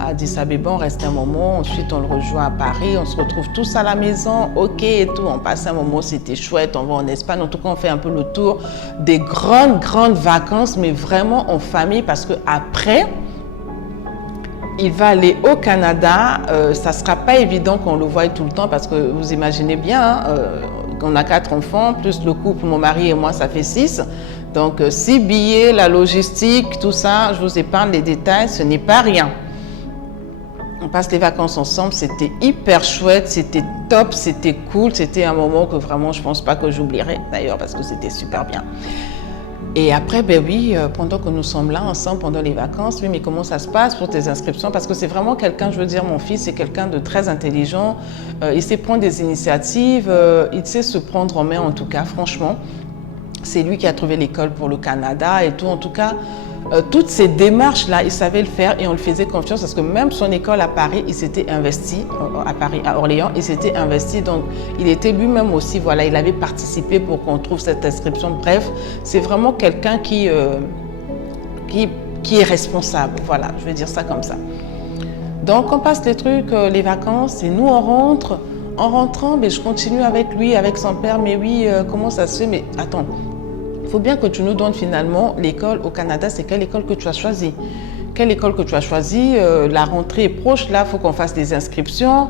Addis Abeba, on reste un moment, ensuite on le rejoint à Paris, on se retrouve tous à la maison, ok et tout, on passe un moment, c'était chouette, on va en Espagne, en tout cas on fait un peu le tour des grandes vacances, mais vraiment en famille, parce que après il va aller au Canada, ça sera pas évident qu'on le voie tout le temps, parce que vous imaginez bien, hein, on a 4 enfants, plus le couple, mon mari et moi, ça fait 6. Donc 6 billets, la logistique, tout ça, je vous épargne les détails, ce n'est pas rien. On passe les vacances ensemble, c'était hyper chouette, c'était top, c'était cool, c'était un moment que vraiment je pense pas que j'oublierai d'ailleurs, parce que c'était super bien. Et après, ben oui, pendant que nous sommes là ensemble pendant les vacances, oui, mais comment ça se passe pour tes inscriptions? Parce que c'est vraiment quelqu'un, je veux dire, mon fils, c'est quelqu'un de très intelligent, il sait prendre des initiatives, il sait se prendre en main en tout cas, franchement. C'est lui qui a trouvé l'école pour le Canada et tout, en tout cas. Toutes ces démarches-là, il savait le faire et on le faisait confiance, parce que même son école à Paris, il s'était investi, à Paris, à Orléans, il s'était investi, donc il était lui-même aussi, voilà, il avait participé pour qu'on trouve cette inscription. Bref, c'est vraiment quelqu'un qui est responsable, voilà, je vais dire ça comme ça. Donc on passe les trucs, les vacances, et nous on rentre. En rentrant, ben, je continue avec lui, avec son père, mais oui, comment ça se fait? Mais attends, il faut bien que tu nous donnes finalement l'école au Canada, c'est quelle école que tu as choisie? Quelle école que tu as choisie? La rentrée est proche, là, il faut qu'on fasse des inscriptions.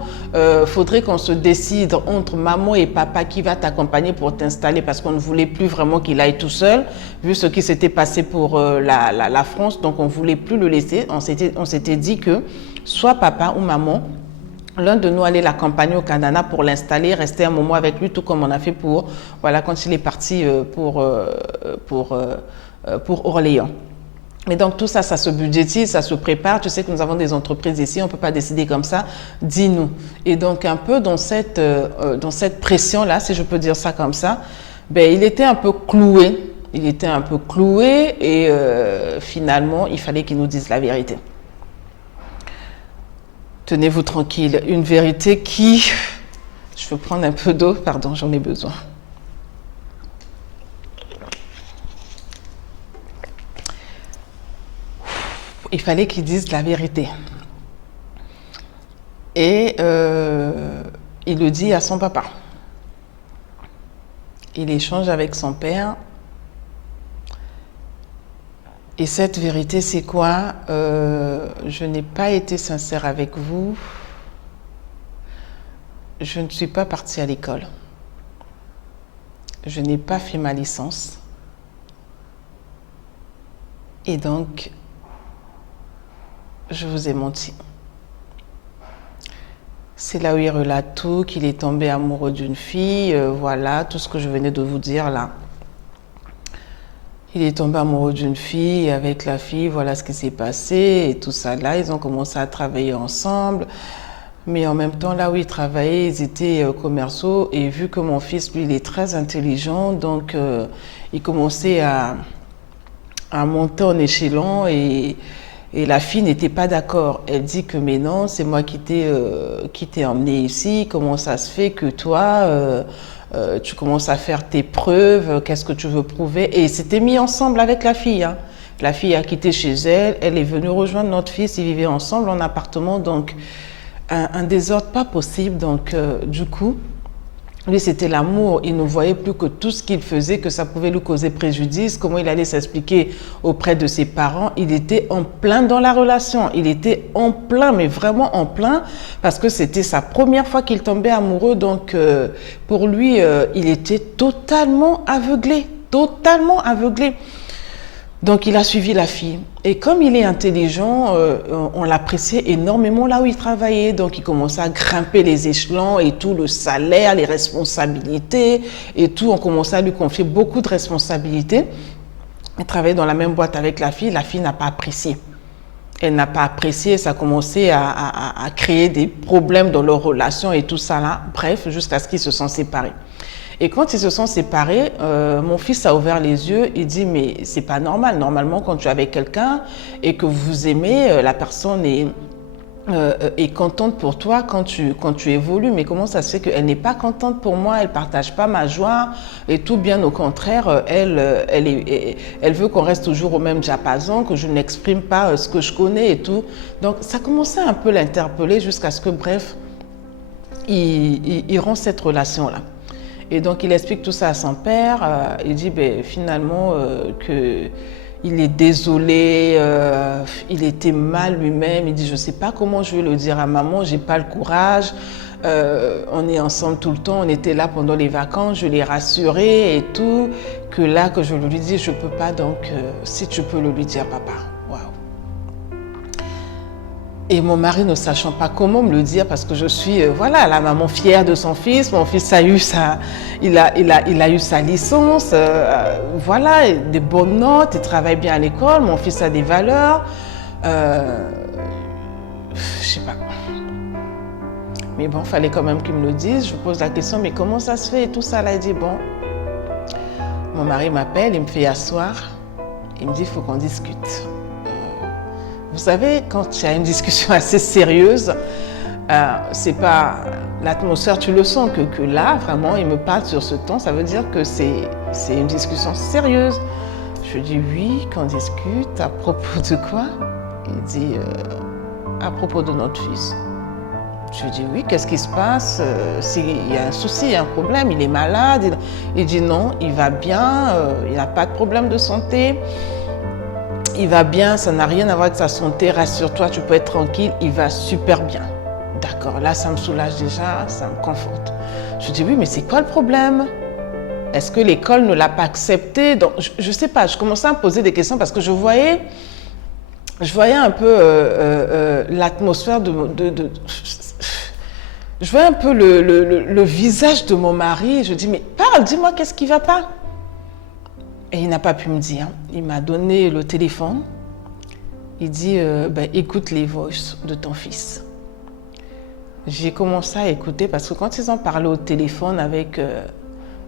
Faudrait qu'on se décide entre maman et papa qui va t'accompagner pour t'installer, parce qu'on ne voulait plus vraiment qu'il aille tout seul, vu ce qui s'était passé pour la France, donc on ne voulait plus le laisser. On s'était dit que soit papa ou maman, l'un de nous allait l'accompagner au Canada pour l'installer, rester un moment avec lui, tout comme on a fait pour, voilà, quand il est parti pour Orléans. Mais donc tout ça, ça se budgétise, ça se prépare. Tu sais que nous avons des entreprises ici, on ne peut pas décider comme ça, dis-nous. Et donc un peu dans cette pression-là, si je peux dire ça comme ça, ben, il était un peu cloué. Il était un peu cloué et finalement, il fallait qu'il nous dise la vérité. Tenez-vous tranquille, une vérité qui... Je veux prendre un peu d'eau, pardon, j'en ai besoin. Il fallait qu'il dise la vérité. Et il le dit à son papa. Il échange avec son père. Et cette vérité, c'est quoi? Je n'ai pas été sincère avec vous. Je ne suis pas partie à l'école. Je n'ai pas fait ma licence. Et donc, je vous ai menti. C'est là où il relate tout, qu'il est tombé amoureux d'une fille, voilà, tout ce que je venais de vous dire là. Il est tombé amoureux d'une fille, et avec la fille, voilà ce qui s'est passé, et tout ça là, ils ont commencé à travailler ensemble. Mais en même temps, là où ils travaillaient, ils étaient commerciaux, et vu que mon fils, lui, il est très intelligent, donc il commençait à monter en échelon, et la fille n'était pas d'accord. Elle dit que mais non, c'est moi qui t'ai emmené ici, comment ça se fait que toi... tu commences à faire tes preuves, qu'est-ce que tu veux prouver? Et ils s'étaient mis ensemble avec la fille. Hein. La fille a quitté chez elle, elle est venue rejoindre notre fils, ils vivaient ensemble en appartement, donc un désordre pas possible. Donc du coup, Lui, c'était l'amour. Il ne voyait plus que tout ce qu'il faisait, que ça pouvait lui causer préjudice, comment il allait s'expliquer auprès de ses parents. Il était en plein dans la relation. Il était en plein, mais vraiment en plein, parce que c'était sa première fois qu'il tombait amoureux. Donc, pour lui, il était totalement aveuglé. Totalement aveuglé. Donc, il a suivi la fille. Et comme il est intelligent, on l'appréciait énormément là où il travaillait. Donc, il commençait à grimper les échelons et tout, le salaire, les responsabilités et tout. On commençait à lui confier beaucoup de responsabilités. Il travaillait dans la même boîte avec la fille. La fille n'a pas apprécié. Elle n'a pas apprécié. Ça a commencé à créer des problèmes dans leur relation et tout ça là. Bref, jusqu'à ce qu'ils se sont séparés. Et quand ils se sont séparés, mon fils a ouvert les yeux. Il dit, mais c'est pas normal. Normalement, quand tu es avec quelqu'un et que vous aimez, la personne est contente pour toi quand tu évolues. Mais comment ça se fait qu'elle n'est pas contente pour moi? Elle partage pas ma joie et tout. Bien au contraire, elle veut qu'on reste toujours au même diapason, que je n'exprime pas ce que je connais et tout. Donc, ça commençait un peu à l'interpeller jusqu'à ce que, bref, il rompt cette relation-là. Et donc, il explique tout ça à son père. Il dit finalement qu'il est désolé, il était mal lui-même. Il dit, je ne sais pas comment je vais le dire à maman, je n'ai pas le courage. On est ensemble tout le temps, on était là pendant les vacances, je l'ai rassuré et tout. Que là, que je lui dis, je ne peux pas, donc si tu peux le lui dire, papa. Waouh. Et mon mari ne sachant pas comment me le dire, parce que je suis, voilà, la maman fière de son fils. Mon fils a eu il a eu sa licence, voilà, des bonnes notes, il travaille bien à l'école, mon fils a des valeurs. Je sais pas. Mais bon, il fallait quand même qu'il me le dise. Je me pose la question, mais comment ça se fait et tout ça là? Il dit, bon, mon mari m'appelle, il me fait asseoir, il me dit, il faut qu'on discute. Vous savez, quand il y a une discussion assez sérieuse, c'est pas l'atmosphère, tu le sens que là, vraiment, il me parle sur ce ton, ça veut dire que c'est une discussion sérieuse. Je lui dis oui, qu'on discute, à propos de quoi? Il dit à propos de notre fils. Je lui dis oui, qu'est-ce qui se passe? Il y a un souci, il y a un problème, il est malade. Il dit non, il va bien, il n'a pas de problème de santé. Il va bien, ça n'a rien à voir avec sa santé, rassure-toi, tu peux être tranquille, il va super bien. D'accord, là ça me soulage déjà, ça me conforte. Je dis oui, mais c'est quoi le problème? Est-ce que l'école ne l'a pas accepté? Donc, je ne sais pas, je commençais à me poser des questions parce que je voyais un peu l'atmosphère je voyais un peu le visage de mon mari. Je dis, mais parle, dis-moi qu'est-ce qui ne va pas? Et il n'a pas pu me dire. Il m'a donné le téléphone. Il dit, écoute les voices de ton fils. J'ai commencé à écouter parce que quand ils ont parlé au téléphone avec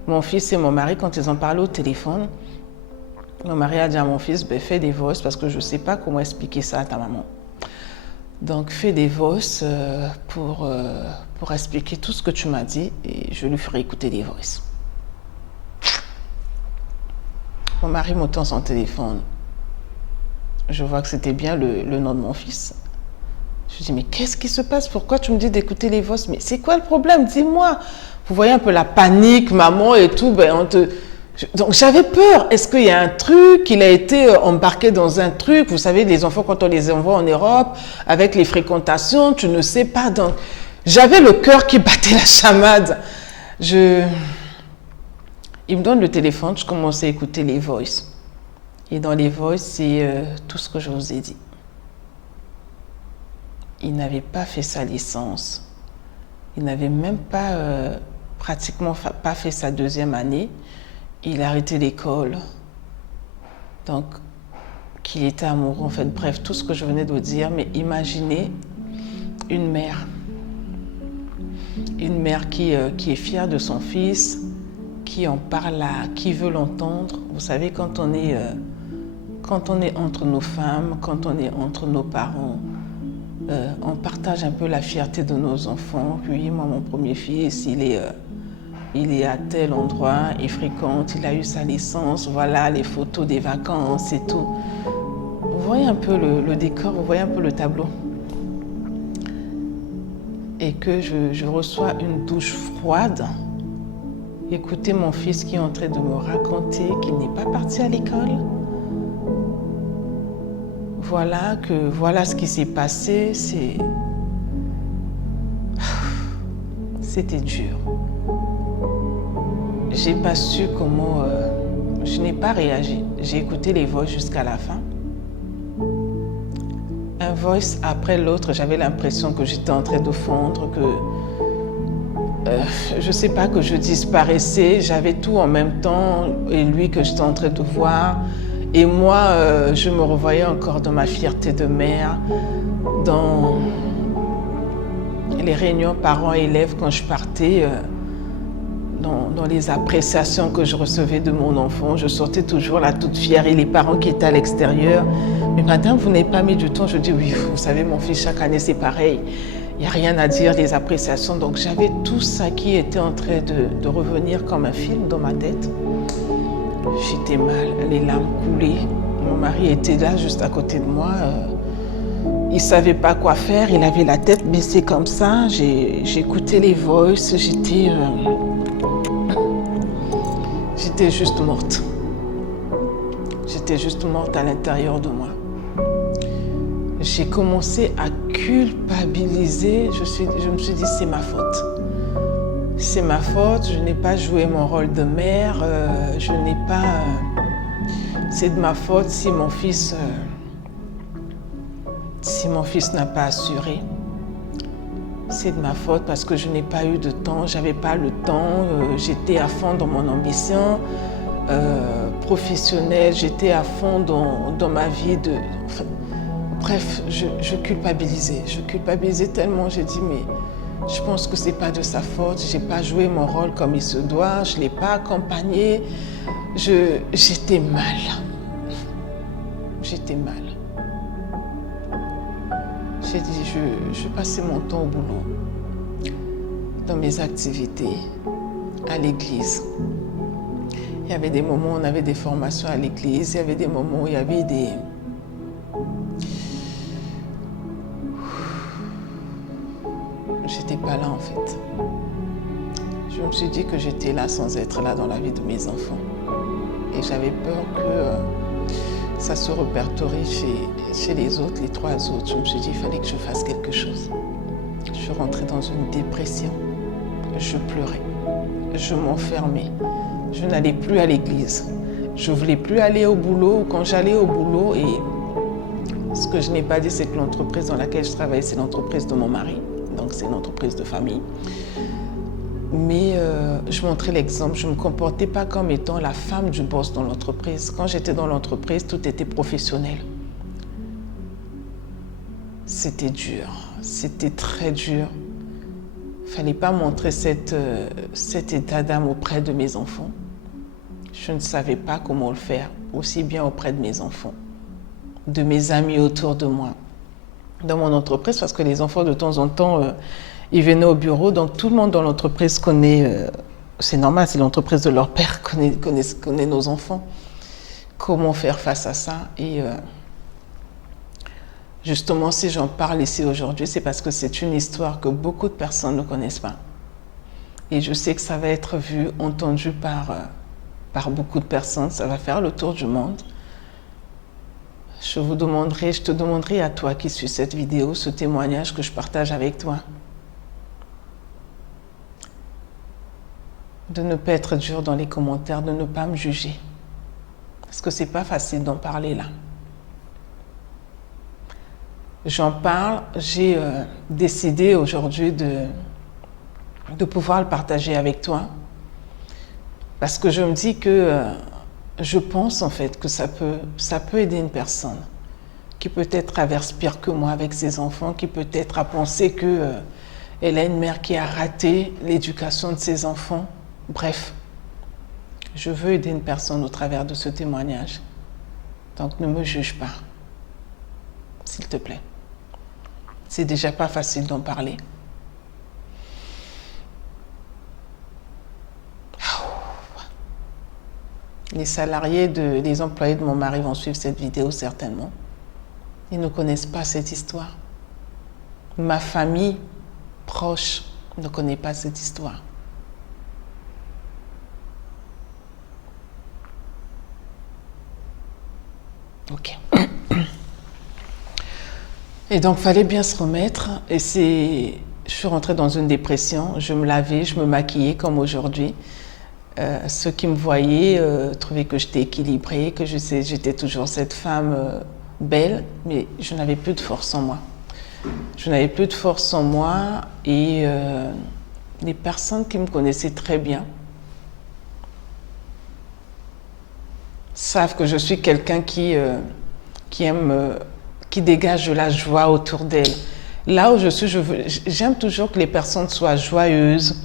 mon fils et mon mari, quand ils ont parlé au téléphone, mon mari a dit à mon fils, fais des voices parce que je ne sais pas comment expliquer ça à ta maman. Donc fais des voices pour expliquer tout ce que tu m'as dit et je lui ferai écouter des voices. Mon mari me tend son téléphone. Je vois que c'était bien le nom de mon fils. Je lui dis, mais qu'est-ce qui se passe? Pourquoi tu me dis d'écouter les voices? Mais c'est quoi le problème? Dis-moi. Vous voyez un peu la panique, maman et tout. Donc j'avais peur. Est-ce qu'il y a un truc? Il a été embarqué dans un truc? Vous savez, les enfants, quand on les envoie en Europe, avec les fréquentations, tu ne sais pas. Donc j'avais le cœur qui battait la chamade. Il me donne le téléphone, je commence à écouter les voices. Et dans les voices, c'est tout ce que je vous ai dit. Il n'avait pas fait sa licence. Il n'avait même pas, pratiquement pas fait sa deuxième année. Il a arrêté l'école. Donc, qu'il était amoureux, en fait. Bref, tout ce que je venais de vous dire. Mais imaginez une mère. Une mère qui est fière de son fils, qui en parle qui veut l'entendre. Vous savez, quand on est entre nos femmes, quand on est entre nos parents, on partage un peu la fierté de nos enfants. Puis moi, mon premier fils, il est à tel endroit, il fréquente, il a eu sa licence, voilà les photos des vacances et tout. Vous voyez un peu le décor, vous voyez un peu le tableau. Et que je reçois une douche froide écouter mon fils qui est en train de me raconter qu'il n'est pas parti à l'école. Voilà ce qui s'est passé, c'était dur. J'ai pas su comment, je n'ai pas réagi. J'ai écouté les voix jusqu'à la fin. Un voice après l'autre, j'avais l'impression que j'étais en train de fondre, je ne sais pas, que je disparaissais. J'avais tout en même temps, et lui que j'étais en train de voir. Et moi, je me revoyais encore dans ma fierté de mère, dans les réunions parents-élèves quand je partais, dans les appréciations que je recevais de mon enfant. Je sortais toujours là toute fière et les parents qui étaient à l'extérieur. Mais madame, vous n'avez pas mis du temps. Je dis oui, vous savez, mon fils, chaque année c'est pareil. Il n'y a rien à dire, les appréciations. Donc j'avais tout ça qui était en train de revenir comme un film dans ma tête. J'étais mal, les larmes coulaient. Mon mari était là, juste à côté de moi. Il ne savait pas quoi faire, il avait la tête baissée comme ça. J'écoutais les voices, j'étais juste morte. J'étais juste morte à l'intérieur de moi. J'ai commencé à culpabiliser. Je me suis dit, c'est ma faute. C'est ma faute, je n'ai pas joué mon rôle de mère. C'est de ma faute si mon fils n'a pas assuré. C'est de ma faute parce que je n'ai pas eu de temps, j'avais pas le temps, j'étais à fond dans mon ambition professionnelle, j'étais à fond dans ma vie de... Bref, je culpabilisais tellement, j'ai dit mais je pense que c'est pas de sa faute, j'ai pas joué mon rôle comme il se doit, je l'ai pas accompagné, j'étais mal. J'étais mal. J'ai dit, je passais mon temps au boulot, dans mes activités, à l'église. Il y avait des moments où on avait des formations à l'église, il y avait des moments où il y avait des... J'étais pas là en fait. Je me suis dit que j'étais là sans être là dans la vie de mes enfants. Et j'avais peur que ça se répertorie chez les autres, les trois autres. Je me suis dit qu'il fallait que je fasse quelque chose. Je suis rentrée dans une dépression. Je pleurais. Je m'enfermais. Je n'allais plus à l'église. Je ne voulais plus aller au boulot. Quand j'allais au boulot, et ce que je n'ai pas dit, c'est que l'entreprise dans laquelle je travaille, c'est l'entreprise de mon mari. Donc c'est une entreprise de famille. Mais je montrais l'exemple, je ne me comportais pas comme étant la femme du boss dans l'entreprise. Quand j'étais dans l'entreprise, tout était professionnel. C'était dur, c'était très dur. Il ne fallait pas montrer cet état d'âme auprès de mes enfants. Je ne savais pas comment le faire, aussi bien auprès de mes enfants, de mes amis autour de moi, dans mon entreprise, parce que les enfants, de temps en temps, ils venaient au bureau, donc tout le monde dans l'entreprise connaît, c'est normal, c'est l'entreprise de leur père, connaît nos enfants. Comment faire face à ça? Et justement, si j'en parle ici aujourd'hui, c'est parce que c'est une histoire que beaucoup de personnes ne connaissent pas. Et je sais que ça va être vu, entendu par beaucoup de personnes, ça va faire le tour du monde. Je te demanderai à toi qui suis cette vidéo, ce témoignage que je partage avec toi, de ne pas être dur dans les commentaires, de ne pas me juger. Parce que c'est pas facile d'en parler là. J'en parle, j'ai décidé aujourd'hui de pouvoir le partager avec toi. Parce que je me dis que je pense en fait que ça peut aider une personne qui peut-être traverse pire que moi avec ses enfants, qui peut-être a pensé qu'elle a une mère qui a raté l'éducation de ses enfants. Bref, je veux aider une personne au travers de ce témoignage. Donc ne me juge pas, s'il te plaît. C'est déjà pas facile d'en parler. Les salariés, les employés de mon mari vont suivre cette vidéo certainement. Ils ne connaissent pas cette histoire. Ma famille proche ne connaît pas cette histoire. Ok. Et donc, fallait bien se remettre. Et je suis rentrée dans une dépression. Je me lavais, je me maquillais comme aujourd'hui. Ceux qui me voyaient trouvaient que j'étais équilibrée, que j'étais toujours cette femme belle, mais je n'avais plus de force en moi. Je n'avais plus de force en moi et les personnes qui me connaissaient très bien savent que je suis quelqu'un qui aime, qui dégage de la joie autour d'elle. Là où je suis, j'aime toujours que les personnes soient joyeuses.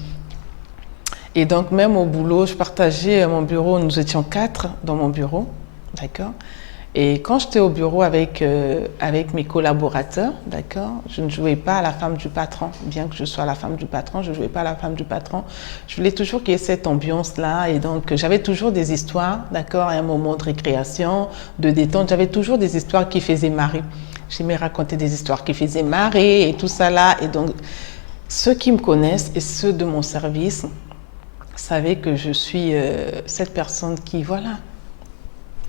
Et donc, même au boulot, je partageais mon bureau, nous étions 4 dans mon bureau, d'accord? Et quand j'étais au bureau avec mes collaborateurs, d'accord, je ne jouais pas à la femme du patron, bien que je sois la femme du patron, je ne jouais pas à la femme du patron. Je voulais toujours qu'il y ait cette ambiance-là, et donc j'avais toujours des histoires, d'accord, à un moment de récréation, de détente, j'avais toujours des histoires qui faisaient marrer. J'aimais raconter des histoires qui faisaient marrer et tout ça là, et donc ceux qui me connaissent et ceux de mon service savaient que je suis cette personne qui, voilà,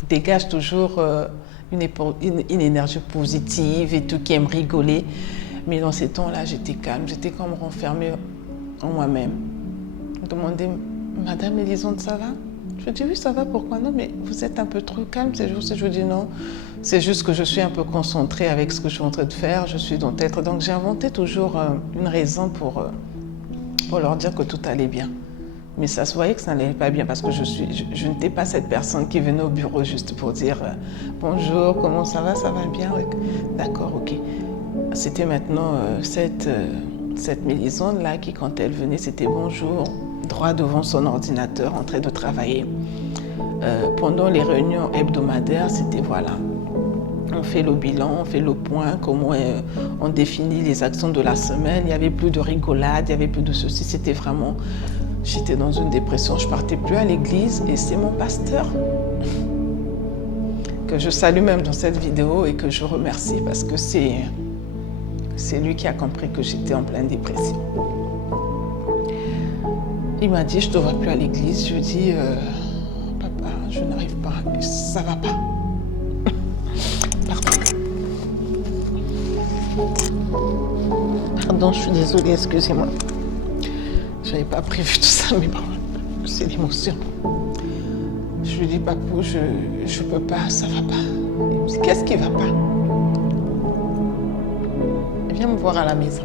dégage toujours une énergie positive et tout, qui aime rigoler. Mais dans ces temps-là, j'étais calme, j'étais comme renfermée en moi-même. Je me demandais, Madame Elisande, ça va? Je dis oui, ça va, pourquoi non? Mais vous êtes un peu trop calme ces jours-ci. Je dis non, c'est juste que je suis un peu concentrée avec ce que je suis en train de faire, je suis dans tête. Donc j'ai inventé toujours une raison pour leur dire que tout allait bien. Mais ça se voyait que ça n'allait pas bien parce que je n'étais pas cette personne qui venait au bureau juste pour dire bonjour, comment ça va bien, ouais. D'accord, ok. C'était maintenant cette Mélisande-là qui, quand elle venait, c'était bonjour, droit devant son ordinateur en train de travailler. Pendant les réunions hebdomadaires, c'était voilà. On fait le bilan, on fait le point, comment on définit les actions de la semaine. Il n'y avait plus de rigolade, il n'y avait plus de ceci, c'était vraiment... J'étais dans une dépression, je ne partais plus à l'église et c'est mon pasteur que je salue même dans cette vidéo et que je remercie parce que c'est lui qui a compris que j'étais en pleine dépression. Il m'a dit, je ne te vois plus à l'église. Je lui ai dit, papa, je n'arrive pas, ça ne va pas. Pardon, je suis désolée, excusez-moi. Je n'avais pas prévu tout ça, mais bon, c'est l'émotion. Je lui dis, papou, je ne peux pas, ça ne va pas. Il me dit, qu'est-ce qui ne va pas? Viens me voir à la maison.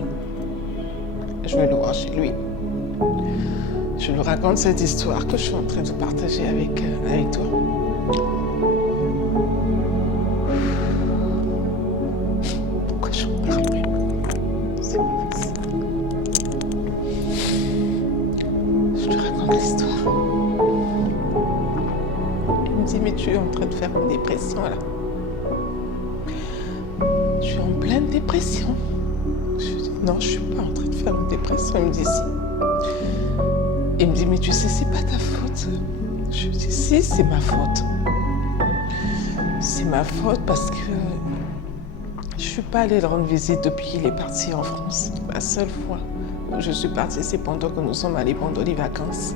Je vais le voir chez lui. Je lui raconte cette histoire que je suis en train de partager avec toi. Pourquoi je me parle? C'est pas possible. Je lui raconte l'histoire. Il me dit, mais tu es en train de faire une dépression là. Je suis en pleine dépression. Je lui dis, non, je ne suis pas en train de faire une dépression. Il me dit, si. Il me dit, mais tu sais, c'est pas ta faute. Je lui dis, si, c'est ma faute. C'est ma faute parce que je ne suis pas allée le rendre visite depuis qu'il est parti en France. La seule fois où je suis partie, c'est pendant que nous sommes allés pendant les vacances.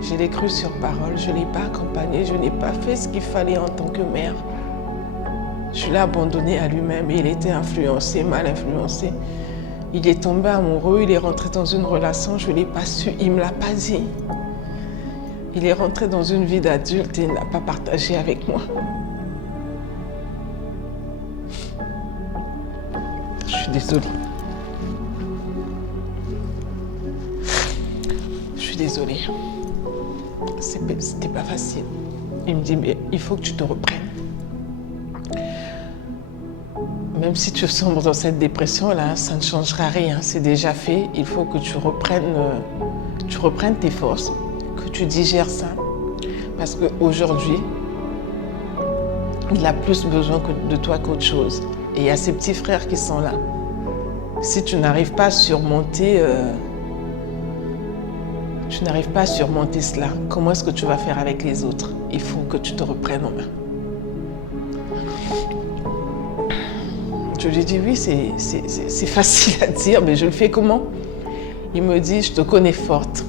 Je l'ai cru sur parole, je ne l'ai pas accompagné, je n'ai pas fait ce qu'il fallait en tant que mère. Je l'ai abandonné à lui-même et il était influencé, mal influencé. Il est tombé amoureux, il est rentré dans une relation, je ne l'ai pas su, il ne me l'a pas dit. Il est rentré dans une vie d'adulte et il n'a pas partagé avec moi. Je suis désolée. Je suis désolée. C'était pas facile. Il me dit, mais il faut que tu te reprennes. Même si tu sombres dans cette dépression-là, ça ne changera rien, c'est déjà fait. Il faut que tu reprennes tes forces, que tu digères ça. Parce qu'aujourd'hui, il a plus besoin de toi qu'autre chose. Et il y a ses petits frères qui sont là. Si tu n'arrives pas à surmonter, cela, comment est-ce que tu vas faire avec les autres? Il faut que tu te reprennes en main. Je lui dis, oui, c'est facile à dire, mais je le fais comment? Il me dit, je te connais forte.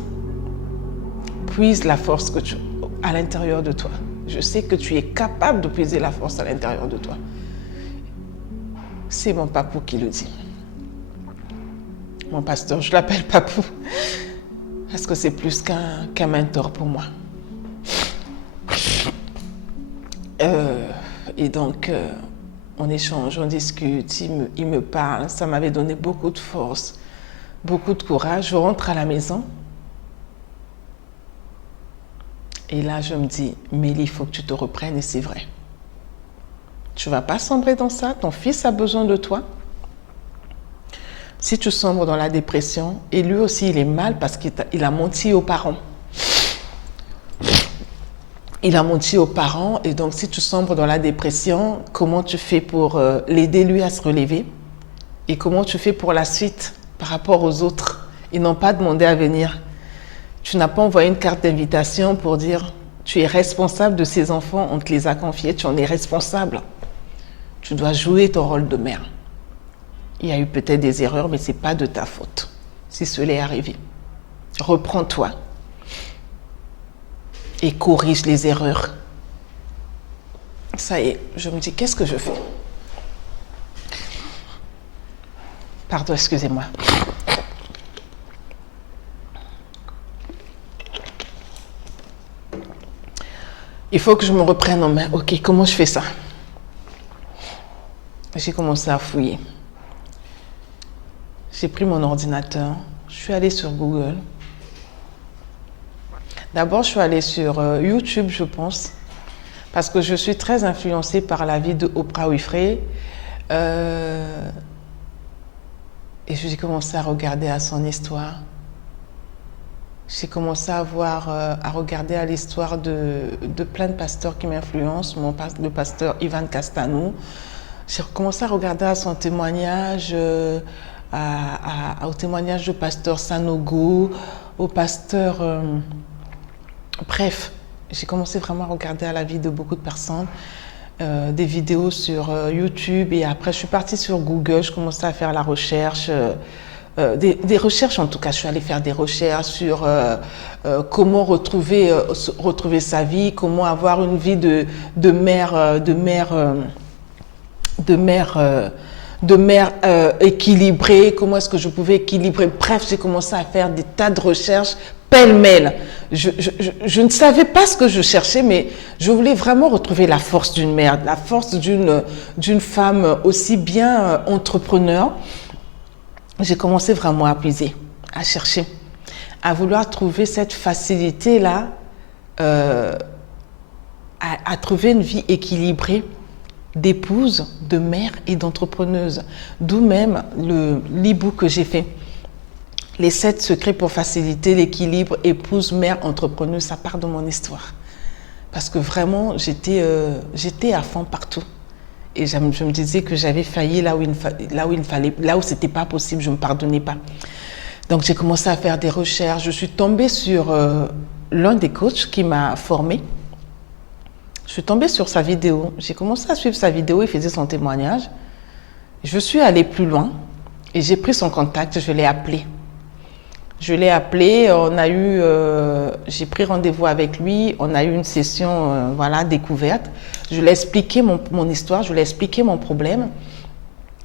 Puise la force que tu as à l'intérieur de toi. Je sais que tu es capable de puiser la force à l'intérieur de toi. C'est mon papou qui le dit. Mon pasteur, je l'appelle papou parce que c'est plus qu'un mentor pour moi. Et donc, on échange, on discute, il me parle. Ça m'avait donné beaucoup de force, beaucoup de courage. Je rentre à la maison. Et là, je me dis, Mélie, il faut que tu te reprennes et c'est vrai. Tu ne vas pas sombrer dans ça. Ton fils a besoin de toi. Si tu sombres dans la dépression, et lui aussi, il est mal parce qu'il a menti aux parents. Il a menti aux parents et donc si tu sombres dans la dépression, comment tu fais pour l'aider lui à se relever? Et comment tu fais pour la suite par rapport aux autres? Ils n'ont pas demandé à venir. Tu n'as pas envoyé une carte d'invitation pour dire tu es responsable de ces enfants, on te les a confiés, tu en es responsable. Tu dois jouer ton rôle de mère. Il y a eu peut-être des erreurs, mais ce n'est pas de ta faute si cela est arrivé. Reprends-toi et corrige les erreurs. Ça y est, je me dis, qu'est-ce que je fais? Pardon, excusez-moi. Il faut que je me reprenne en main. Ok, comment je fais ça? J'ai commencé à fouiller. J'ai pris mon ordinateur, je suis allée sur Google. D'abord, je suis allée sur YouTube, je pense, parce que je suis très influencée par la vie de Oprah Winfrey. Et j'ai commencé à regarder à son histoire. J'ai commencé à regarder à l'histoire de plein de pasteurs qui m'influencent, le pasteur Ivan Castano. J'ai commencé à regarder à son témoignage, au témoignage du pasteur Sanogo, au pasteur... Bref, j'ai commencé vraiment à regarder à la vie de beaucoup de personnes, des vidéos sur YouTube et après je suis partie sur Google, je commençais à faire la recherche, des recherches en tout cas, je suis allée faire des recherches sur comment retrouver sa vie, comment avoir une vie de mère équilibrée, comment est-ce que je pouvais équilibrer. Bref, j'ai commencé à faire des tas de recherches pêle-mêle. Je ne savais pas ce que je cherchais, mais je voulais vraiment retrouver la force d'une mère, la force d'une femme aussi bien entrepreneur. J'ai commencé vraiment à puiser, à chercher, à vouloir trouver cette facilité-là, à trouver une vie équilibrée d'épouse, de mère et d'entrepreneuse. D'où même l'e-book que j'ai fait. Les 7 secrets pour faciliter l'équilibre épouse, mère, entrepreneuse, ça part de mon histoire. Parce que vraiment, j'étais à fond partout. Et je me disais que j'avais failli là où c'était pas possible, je ne me pardonnais pas. Donc j'ai commencé à faire des recherches. Je suis tombée sur l'un des coachs qui m'a formée. Je suis tombée sur sa vidéo. J'ai commencé à suivre sa vidéo, il faisait son témoignage. Je suis allée plus loin et j'ai pris son contact, je l'ai appelé. J'ai pris rendez-vous avec lui, on a eu une session découverte. Je lui ai expliqué mon histoire, je lui ai expliqué mon problème.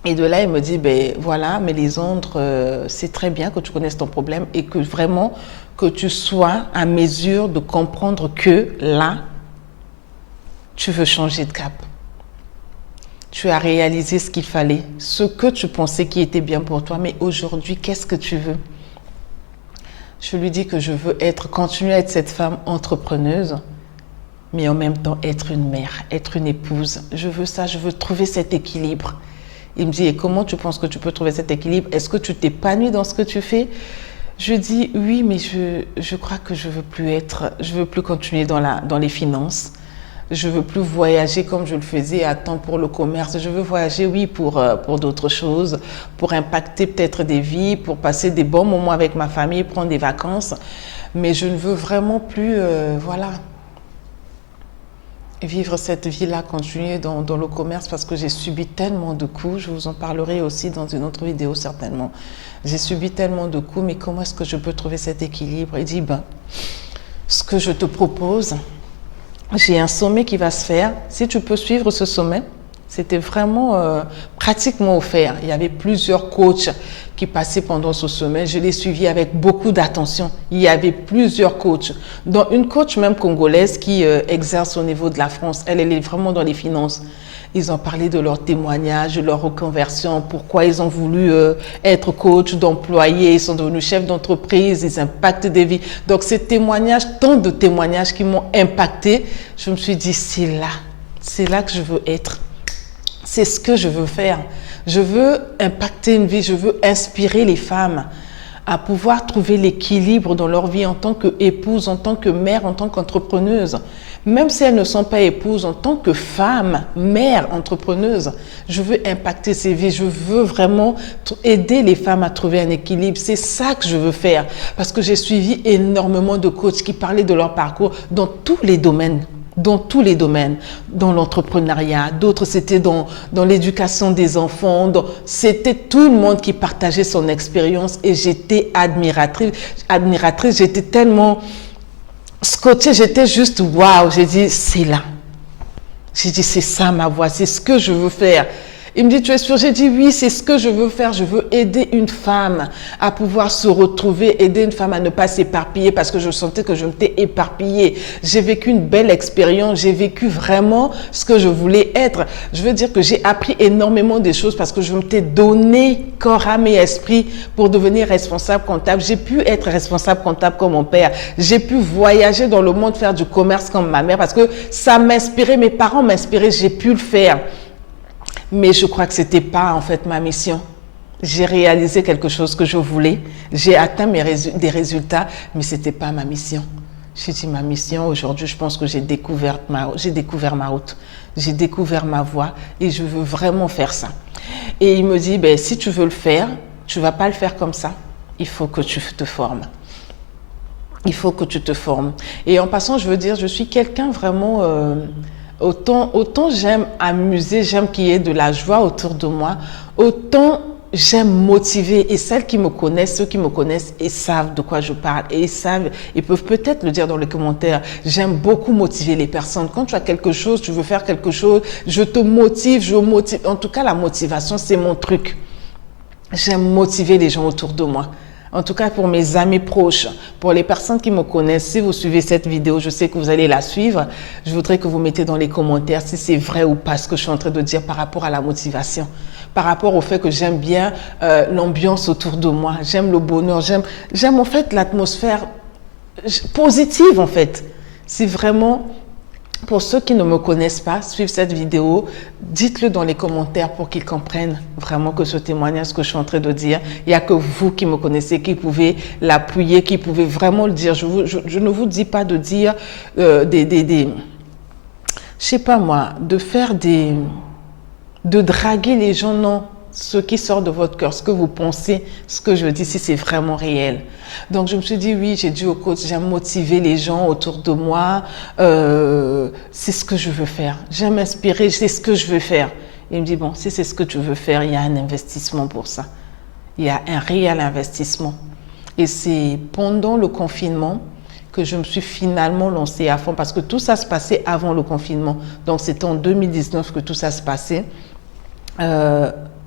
Et de là, il me dit, Mélisandre, c'est très bien que tu connaisses ton problème et que vraiment, que tu sois à mesure de comprendre que là, tu veux changer de cap. Tu as réalisé ce qu'il fallait, ce que tu pensais qui était bien pour toi, mais aujourd'hui, qu'est-ce que tu veux? Je lui dis que je veux continuer à être cette femme entrepreneuse, mais en même temps être une mère, être une épouse. Je veux ça, je veux trouver cet équilibre. Il me dit, et comment tu penses que tu peux trouver cet équilibre? Est-ce que tu t'épanouis dans ce que tu fais? Je dis, oui, mais je crois que je veux plus continuer dans les finances. Je veux plus voyager comme je le faisais à temps pour le commerce. Je veux voyager, oui, pour d'autres choses, pour impacter peut-être des vies, pour passer des bons moments avec ma famille, prendre des vacances. Mais je ne veux vraiment plus, vivre cette vie-là, continuer dans le commerce parce que j'ai subi tellement de coups. Je vous en parlerai aussi dans une autre vidéo certainement. J'ai subi tellement de coups, mais comment est-ce que je peux trouver cet équilibre? Il dit, ce que je te propose, j'ai un sommet qui va se faire. Si tu peux suivre ce sommet, c'était vraiment pratiquement offert. Il y avait plusieurs coachs qui passaient pendant ce sommet. Je l'ai suivi avec beaucoup d'attention. Il y avait plusieurs coachs, dont une coach même congolaise qui exerce au niveau de la France. Elle est vraiment dans les finances. Ils ont parlé de leur témoignage, de leur reconversion, pourquoi ils ont voulu être coach d'employés, ils sont devenus chefs d'entreprise, ils impactent des vies. Donc ces témoignages, tant de témoignages qui m'ont impacté, je me suis dit, c'est là que je veux être. C'est ce que je veux faire. Je veux impacter une vie, je veux inspirer les femmes à pouvoir trouver l'équilibre dans leur vie en tant qu'épouse, en tant que mère, en tant qu'entrepreneuse. Même si elles ne sont pas épouses, en tant que femme, mère, entrepreneuse, je veux impacter ces vies. Je veux vraiment aider les femmes à trouver un équilibre. C'est ça que je veux faire. Parce que j'ai suivi énormément de coachs qui parlaient de leur parcours dans tous les domaines. Dans l'entrepreneuriat, d'autres c'était dans l'éducation des enfants, c'était tout le monde qui partageait son expérience et j'étais admiratrice, j'étais tellement scotchée, j'étais juste waouh, j'ai dit c'est là, j'ai dit c'est ça ma voie, c'est ce que je veux faire. Il me dit, tu es sûre? J'ai dit, oui, c'est ce que je veux faire. Je veux aider une femme à pouvoir se retrouver, aider une femme à ne pas s'éparpiller parce que je sentais que je m'étais éparpillée. J'ai vécu une belle expérience. J'ai vécu vraiment ce que je voulais être. Je veux dire que j'ai appris énormément de choses parce que je m'étais donné corps, âme et esprit pour devenir responsable comptable. J'ai pu être responsable comptable comme mon père. J'ai pu voyager dans le monde, faire du commerce comme ma mère parce que ça m'inspirait. Mes parents m'inspiraient. J'ai pu le faire. Mais je crois que ce n'était pas en fait ma mission. J'ai réalisé quelque chose que je voulais. J'ai atteint des résultats, mais ce n'était pas ma mission. J'ai dit ma mission, aujourd'hui, je pense que j'ai découvert ma route. J'ai découvert ma voie et je veux vraiment faire ça. Et il me dit, ben, si tu veux le faire, tu ne vas pas le faire comme ça. Il faut que tu te formes. Il faut que tu te formes. Et en passant, je veux dire, je suis quelqu'un vraiment... Autant j'aime amuser, j'aime qu'il y ait de la joie autour de moi, autant j'aime motiver. Et celles qui me connaissent, ceux qui me connaissent, ils savent de quoi je parle. Et ils peuvent peut-être le dire dans les commentaires. J'aime beaucoup motiver les personnes. Quand tu as quelque chose, tu veux faire quelque chose, je te motive, je motive. En tout cas, la motivation, c'est mon truc. J'aime motiver les gens autour de moi. En tout cas, pour mes amis proches, pour les personnes qui me connaissent, si vous suivez cette vidéo, je sais que vous allez la suivre. Je voudrais que vous mettez dans les commentaires si c'est vrai ou pas ce que je suis en train de dire par rapport à la motivation, par rapport au fait que j'aime bien l'ambiance autour de moi, j'aime le bonheur, j'aime en fait l'atmosphère positive en fait. C'est vraiment... Pour ceux qui ne me connaissent pas, suivent cette vidéo, dites-le dans les commentaires pour qu'ils comprennent vraiment que ce témoignage, ce que je suis en train de dire, il n'y a que vous qui me connaissez, qui pouvez l'appuyer, qui pouvez vraiment le dire. Je ne vous dis pas de dire je sais pas moi, de draguer les gens, non. Ce qui sort de votre cœur, ce que vous pensez, ce que je dis, si c'est vraiment réel. Donc, je me suis dit, oui, j'ai dit au coach, j'aime motiver les gens autour de moi. C'est ce que je veux faire. J'aime inspirer, c'est ce que je veux faire. Il me dit, bon, si c'est ce que tu veux faire, il y a un investissement pour ça. Il y a un réel investissement. Et c'est pendant le confinement que je me suis finalement lancée à fond parce que tout ça se passait avant le confinement. Donc, c'était en 2019 que tout ça se passait.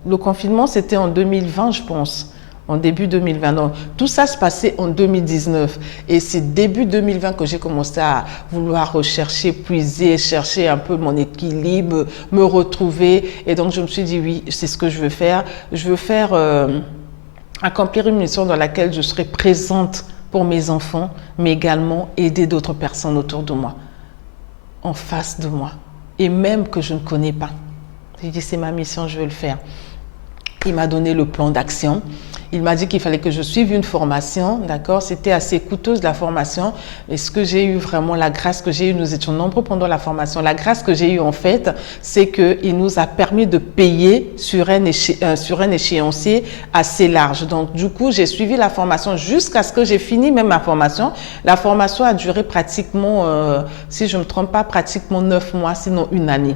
Le confinement, c'était en 2020, je pense, en début 2020. Donc, tout ça se passait en 2019. Et c'est début 2020 que j'ai commencé à vouloir rechercher, puiser, chercher un peu mon équilibre, me retrouver. Et donc, je me suis dit, oui, c'est ce que je veux faire. Je veux faire accomplir une mission dans laquelle je serai présente pour mes enfants, mais également aider d'autres personnes autour de moi, en face de moi, et même que je ne connais pas. J'ai dit, c'est ma mission, je veux le faire. Il m'a donné le plan d'action. Il m'a dit qu'il fallait que je suive une formation, d'accord? C'était assez coûteuse la formation. Et ce que j'ai eu vraiment, la grâce que j'ai eue, nous étions nombreux pendant la formation. La grâce que j'ai eue en fait, c'est qu'il nous a permis de payer sur un échéancier assez large. Donc du coup, j'ai suivi la formation jusqu'à ce que j'ai fini même ma formation. La formation a duré pratiquement, si je ne me trompe pas, pratiquement 9 mois, sinon une année.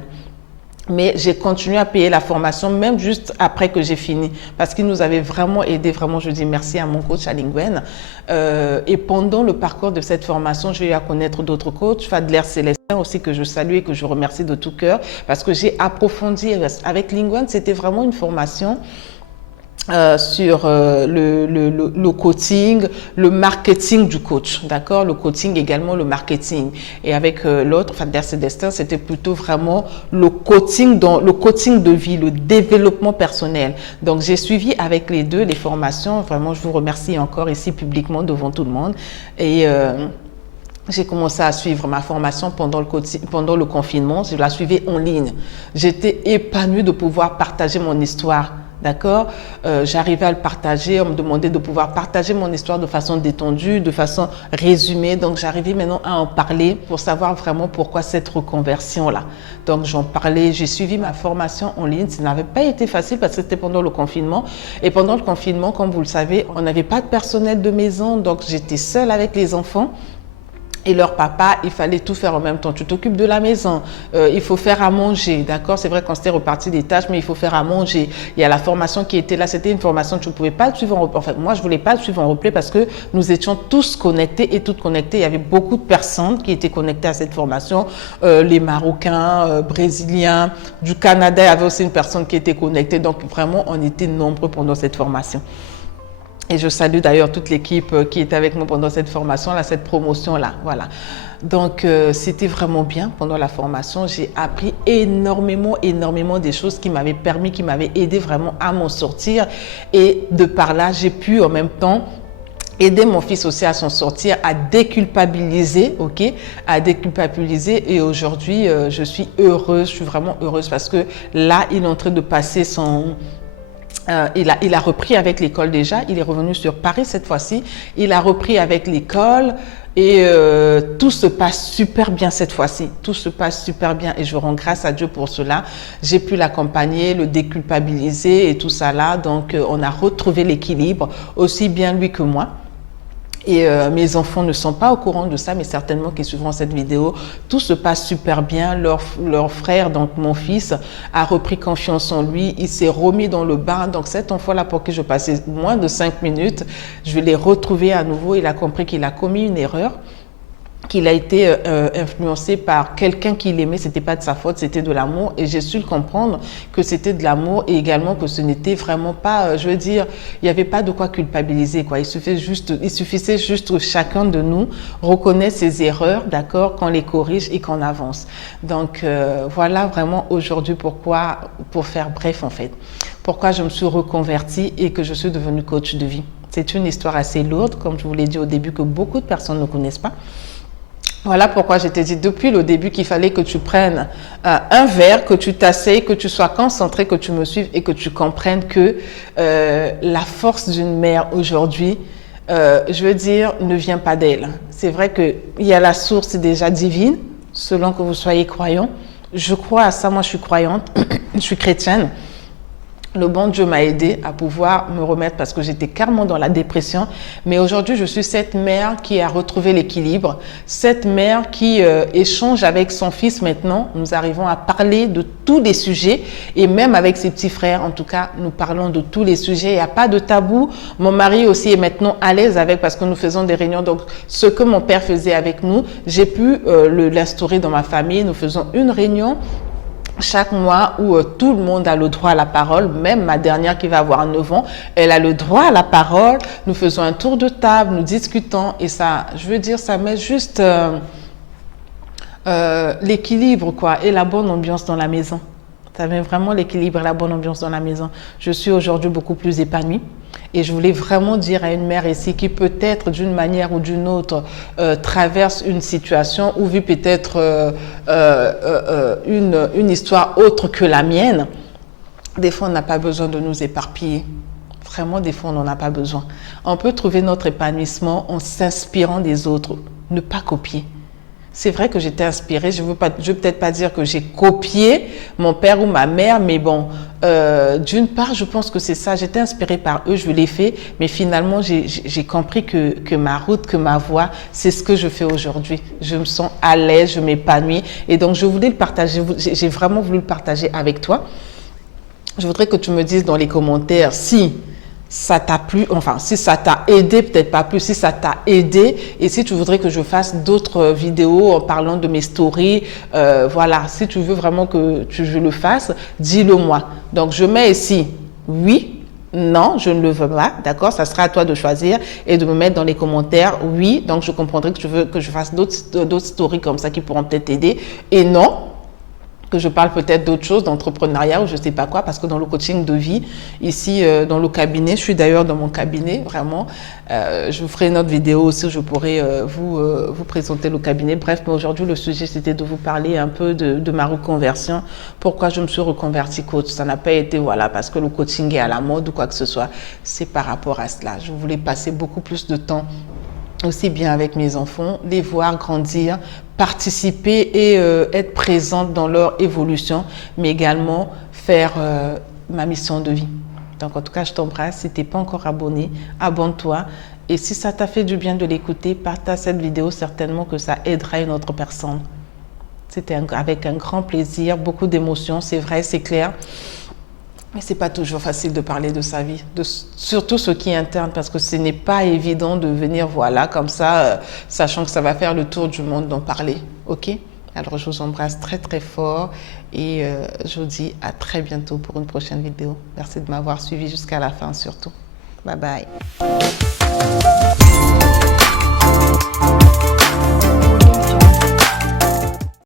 Mais j'ai continué à payer la formation, même juste après que j'ai fini, parce qu'il nous avait vraiment aidé. Vraiment, je dis merci à mon coach, à Lingwen. Et pendant le parcours de cette formation, j'ai eu à connaître d'autres coachs, Fadler Célestin aussi, que je salue et que je remercie de tout cœur, parce que j'ai approfondi. Avec Lingwen, c'était vraiment une formation sur le coaching, le marketing du coach, d'accord, le coaching également le marketing. Et avec l'autre, Fadler Célestin, c'était plutôt vraiment le coaching de vie, le développement personnel. Donc j'ai suivi avec les deux les formations. Vraiment, je vous remercie encore ici publiquement devant tout le monde. Et j'ai commencé à suivre ma formation pendant le confinement. Je la suivais en ligne. J'étais épanouie de pouvoir partager mon histoire. D'accord, j'arrivais à le partager, on me demandait de pouvoir partager mon histoire de façon détendue, de façon résumée. Donc j'arrivais maintenant à en parler pour savoir vraiment pourquoi cette reconversion-là. Donc j'en parlais, j'ai suivi ma formation en ligne. Ça n'avait pas été facile parce que c'était pendant le confinement. Et pendant le confinement, comme vous le savez, on n'avait pas de personnel de maison, donc j'étais seule avec les enfants. Et leur papa, il fallait tout faire en même temps. Tu t'occupes de la maison, il faut faire à manger, d'accord? C'est vrai qu'on s'était reparti des tâches, mais il faut faire à manger. Il y a la formation qui était là, c'était une formation que tu ne pouvais pas suivre en replay. En fait, moi, je ne voulais pas le suivre en replay parce que nous étions tous connectés et toutes connectées. Il y avait beaucoup de personnes qui étaient connectées à cette formation. Les Marocains, Brésiliens, du Canada, il y avait aussi une personne qui était connectée. Donc, vraiment, on était nombreux pendant cette formation. Et je salue d'ailleurs toute l'équipe qui était avec moi pendant cette formation-là, cette promotion-là. Voilà. Donc, c'était vraiment bien pendant la formation. J'ai appris énormément des choses qui m'avaient permis, qui m'avaient aidé vraiment à m'en sortir. Et de par là, j'ai pu en même temps aider mon fils aussi à s'en sortir, à déculpabiliser, ok, à déculpabiliser. Et aujourd'hui, je suis heureuse, je suis vraiment heureuse parce que là, il est en train de passer son... il a repris avec l'école déjà, il est revenu sur Paris cette fois-ci, il a repris avec l'école et tout se passe super bien cette fois-ci, tout se passe super bien et je rends grâce à Dieu pour cela. J'ai pu l'accompagner, le déculpabiliser et tout ça là, donc on a retrouvé l'équilibre, aussi bien lui que moi. Et mes enfants ne sont pas au courant de ça, mais certainement qu'ils suivront cette vidéo. Tout se passe super bien. Leur frère, donc mon fils, a repris confiance en lui. Il s'est remis dans le bain. Donc cet enfant-là, pour qui je passais moins de 5 minutes, je l'ai retrouvé à nouveau. Il a compris qu'il a commis une erreur, qu'il a été influencé par quelqu'un qu'il aimait, c'était pas de sa faute, c'était de l'amour et j'ai su le comprendre que c'était de l'amour et également que ce n'était vraiment pas, je veux dire, il n'y avait pas de quoi culpabiliser quoi, il suffisait juste chacun de nous reconnaît ses erreurs, d'accord, qu'on les corrige et qu'on avance. Donc voilà vraiment aujourd'hui pourquoi, pour faire bref en fait, pourquoi je me suis reconvertie et que je suis devenue coach de vie. C'est une histoire assez lourde, comme je vous l'ai dit au début, que beaucoup de personnes ne connaissent pas. Voilà pourquoi je t'ai dit depuis le début qu'il fallait que tu prennes un verre, que tu t'asseyes, que tu sois concentré, que tu me suives et que tu comprennes que la force d'une mère aujourd'hui, je veux dire, ne vient pas d'elle. C'est vrai qu'il y a la source déjà divine, selon que vous soyez croyant. Je crois à ça, moi je suis croyante, je suis chrétienne. Le bon Dieu m'a aidé à pouvoir me remettre parce que j'étais carrément dans la dépression. Mais aujourd'hui, je suis cette mère qui a retrouvé l'équilibre, cette mère qui échange avec son fils maintenant. Nous arrivons à parler de tous les sujets et même avec ses petits frères, en tout cas, nous parlons de tous les sujets. Il n'y a pas de tabou. Mon mari aussi est maintenant à l'aise avec parce que nous faisons des réunions. Donc, ce que mon père faisait avec nous, j'ai pu l'instaurer dans ma famille. Nous faisons une réunion chaque mois où tout le monde a le droit à la parole, même ma dernière qui va avoir 9 ans, elle a le droit à la parole. Nous faisons un tour de table, nous discutons et ça, je veux dire, ça met juste l'équilibre quoi et la bonne ambiance dans la maison. Ça met vraiment l'équilibre et la bonne ambiance dans la maison. Je suis aujourd'hui beaucoup plus épanouie. Et je voulais vraiment dire à une mère ici qui peut-être d'une manière ou d'une autre traverse une situation ou vit peut-être une histoire autre que la mienne, des fois on n'a pas besoin de nous éparpiller. Vraiment, des fois on n'en a pas besoin. On peut trouver notre épanouissement en s'inspirant des autres, ne pas copier. c'est vrai que j'étais inspirée. Je veux peut-être pas dire que j'ai copié mon père ou ma mère, mais bon, d'une part, je pense que c'est ça. J'étais inspirée par eux, je l'ai fait, mais finalement, j'ai compris que ma route, que ma voie, c'est ce que je fais aujourd'hui. Je me sens à l'aise, je m'épanouis, et donc je voulais le partager. J'ai vraiment voulu le partager avec toi. Je voudrais que tu me dises dans les commentaires si ça t'a plu, enfin si ça t'a aidé, peut-être pas plus, si ça t'a aidé, et si tu voudrais que je fasse d'autres vidéos en parlant de mes stories, voilà, si tu veux vraiment que je le fasse, dis-le moi. Donc je mets ici oui, non, je ne le veux pas, d'accord, ça sera à toi de choisir et de me mettre dans les commentaires oui, donc je comprendrai que tu veux que je fasse d'autres stories comme ça qui pourront peut-être t'aider, et non, que je parle peut-être d'autres choses, d'entrepreneuriat ou je ne sais pas quoi, parce que dans le coaching de vie, ici dans le cabinet, je suis d'ailleurs dans mon cabinet, vraiment, je vous ferai une autre vidéo aussi où je pourrai vous présenter le cabinet. Bref, mais aujourd'hui, le sujet, c'était de vous parler un peu de ma reconversion, pourquoi je me suis reconvertie coach. Ça n'a pas été, voilà, parce que le coaching est à la mode ou quoi que ce soit, c'est par rapport à cela. Je voulais passer beaucoup plus de temps aussi bien avec mes enfants, les voir grandir, participer et être présente dans leur évolution, mais également faire ma mission de vie. Donc en tout cas, je t'embrasse. Si tu n'es pas encore abonné, abonne-toi. Et si ça t'a fait du bien de l'écouter, partage cette vidéo, certainement que ça aidera une autre personne. C'était avec un grand plaisir, beaucoup d'émotions, c'est vrai, c'est clair. Mais ce n'est pas toujours facile de parler de sa vie, surtout ce qui est interne, parce que ce n'est pas évident de venir, voilà, comme ça, sachant que ça va faire le tour du monde d'en parler. OK? Alors, je vous embrasse très, très fort et je vous dis à très bientôt pour une prochaine vidéo. Merci de m'avoir suivi jusqu'à la fin, surtout. Bye bye.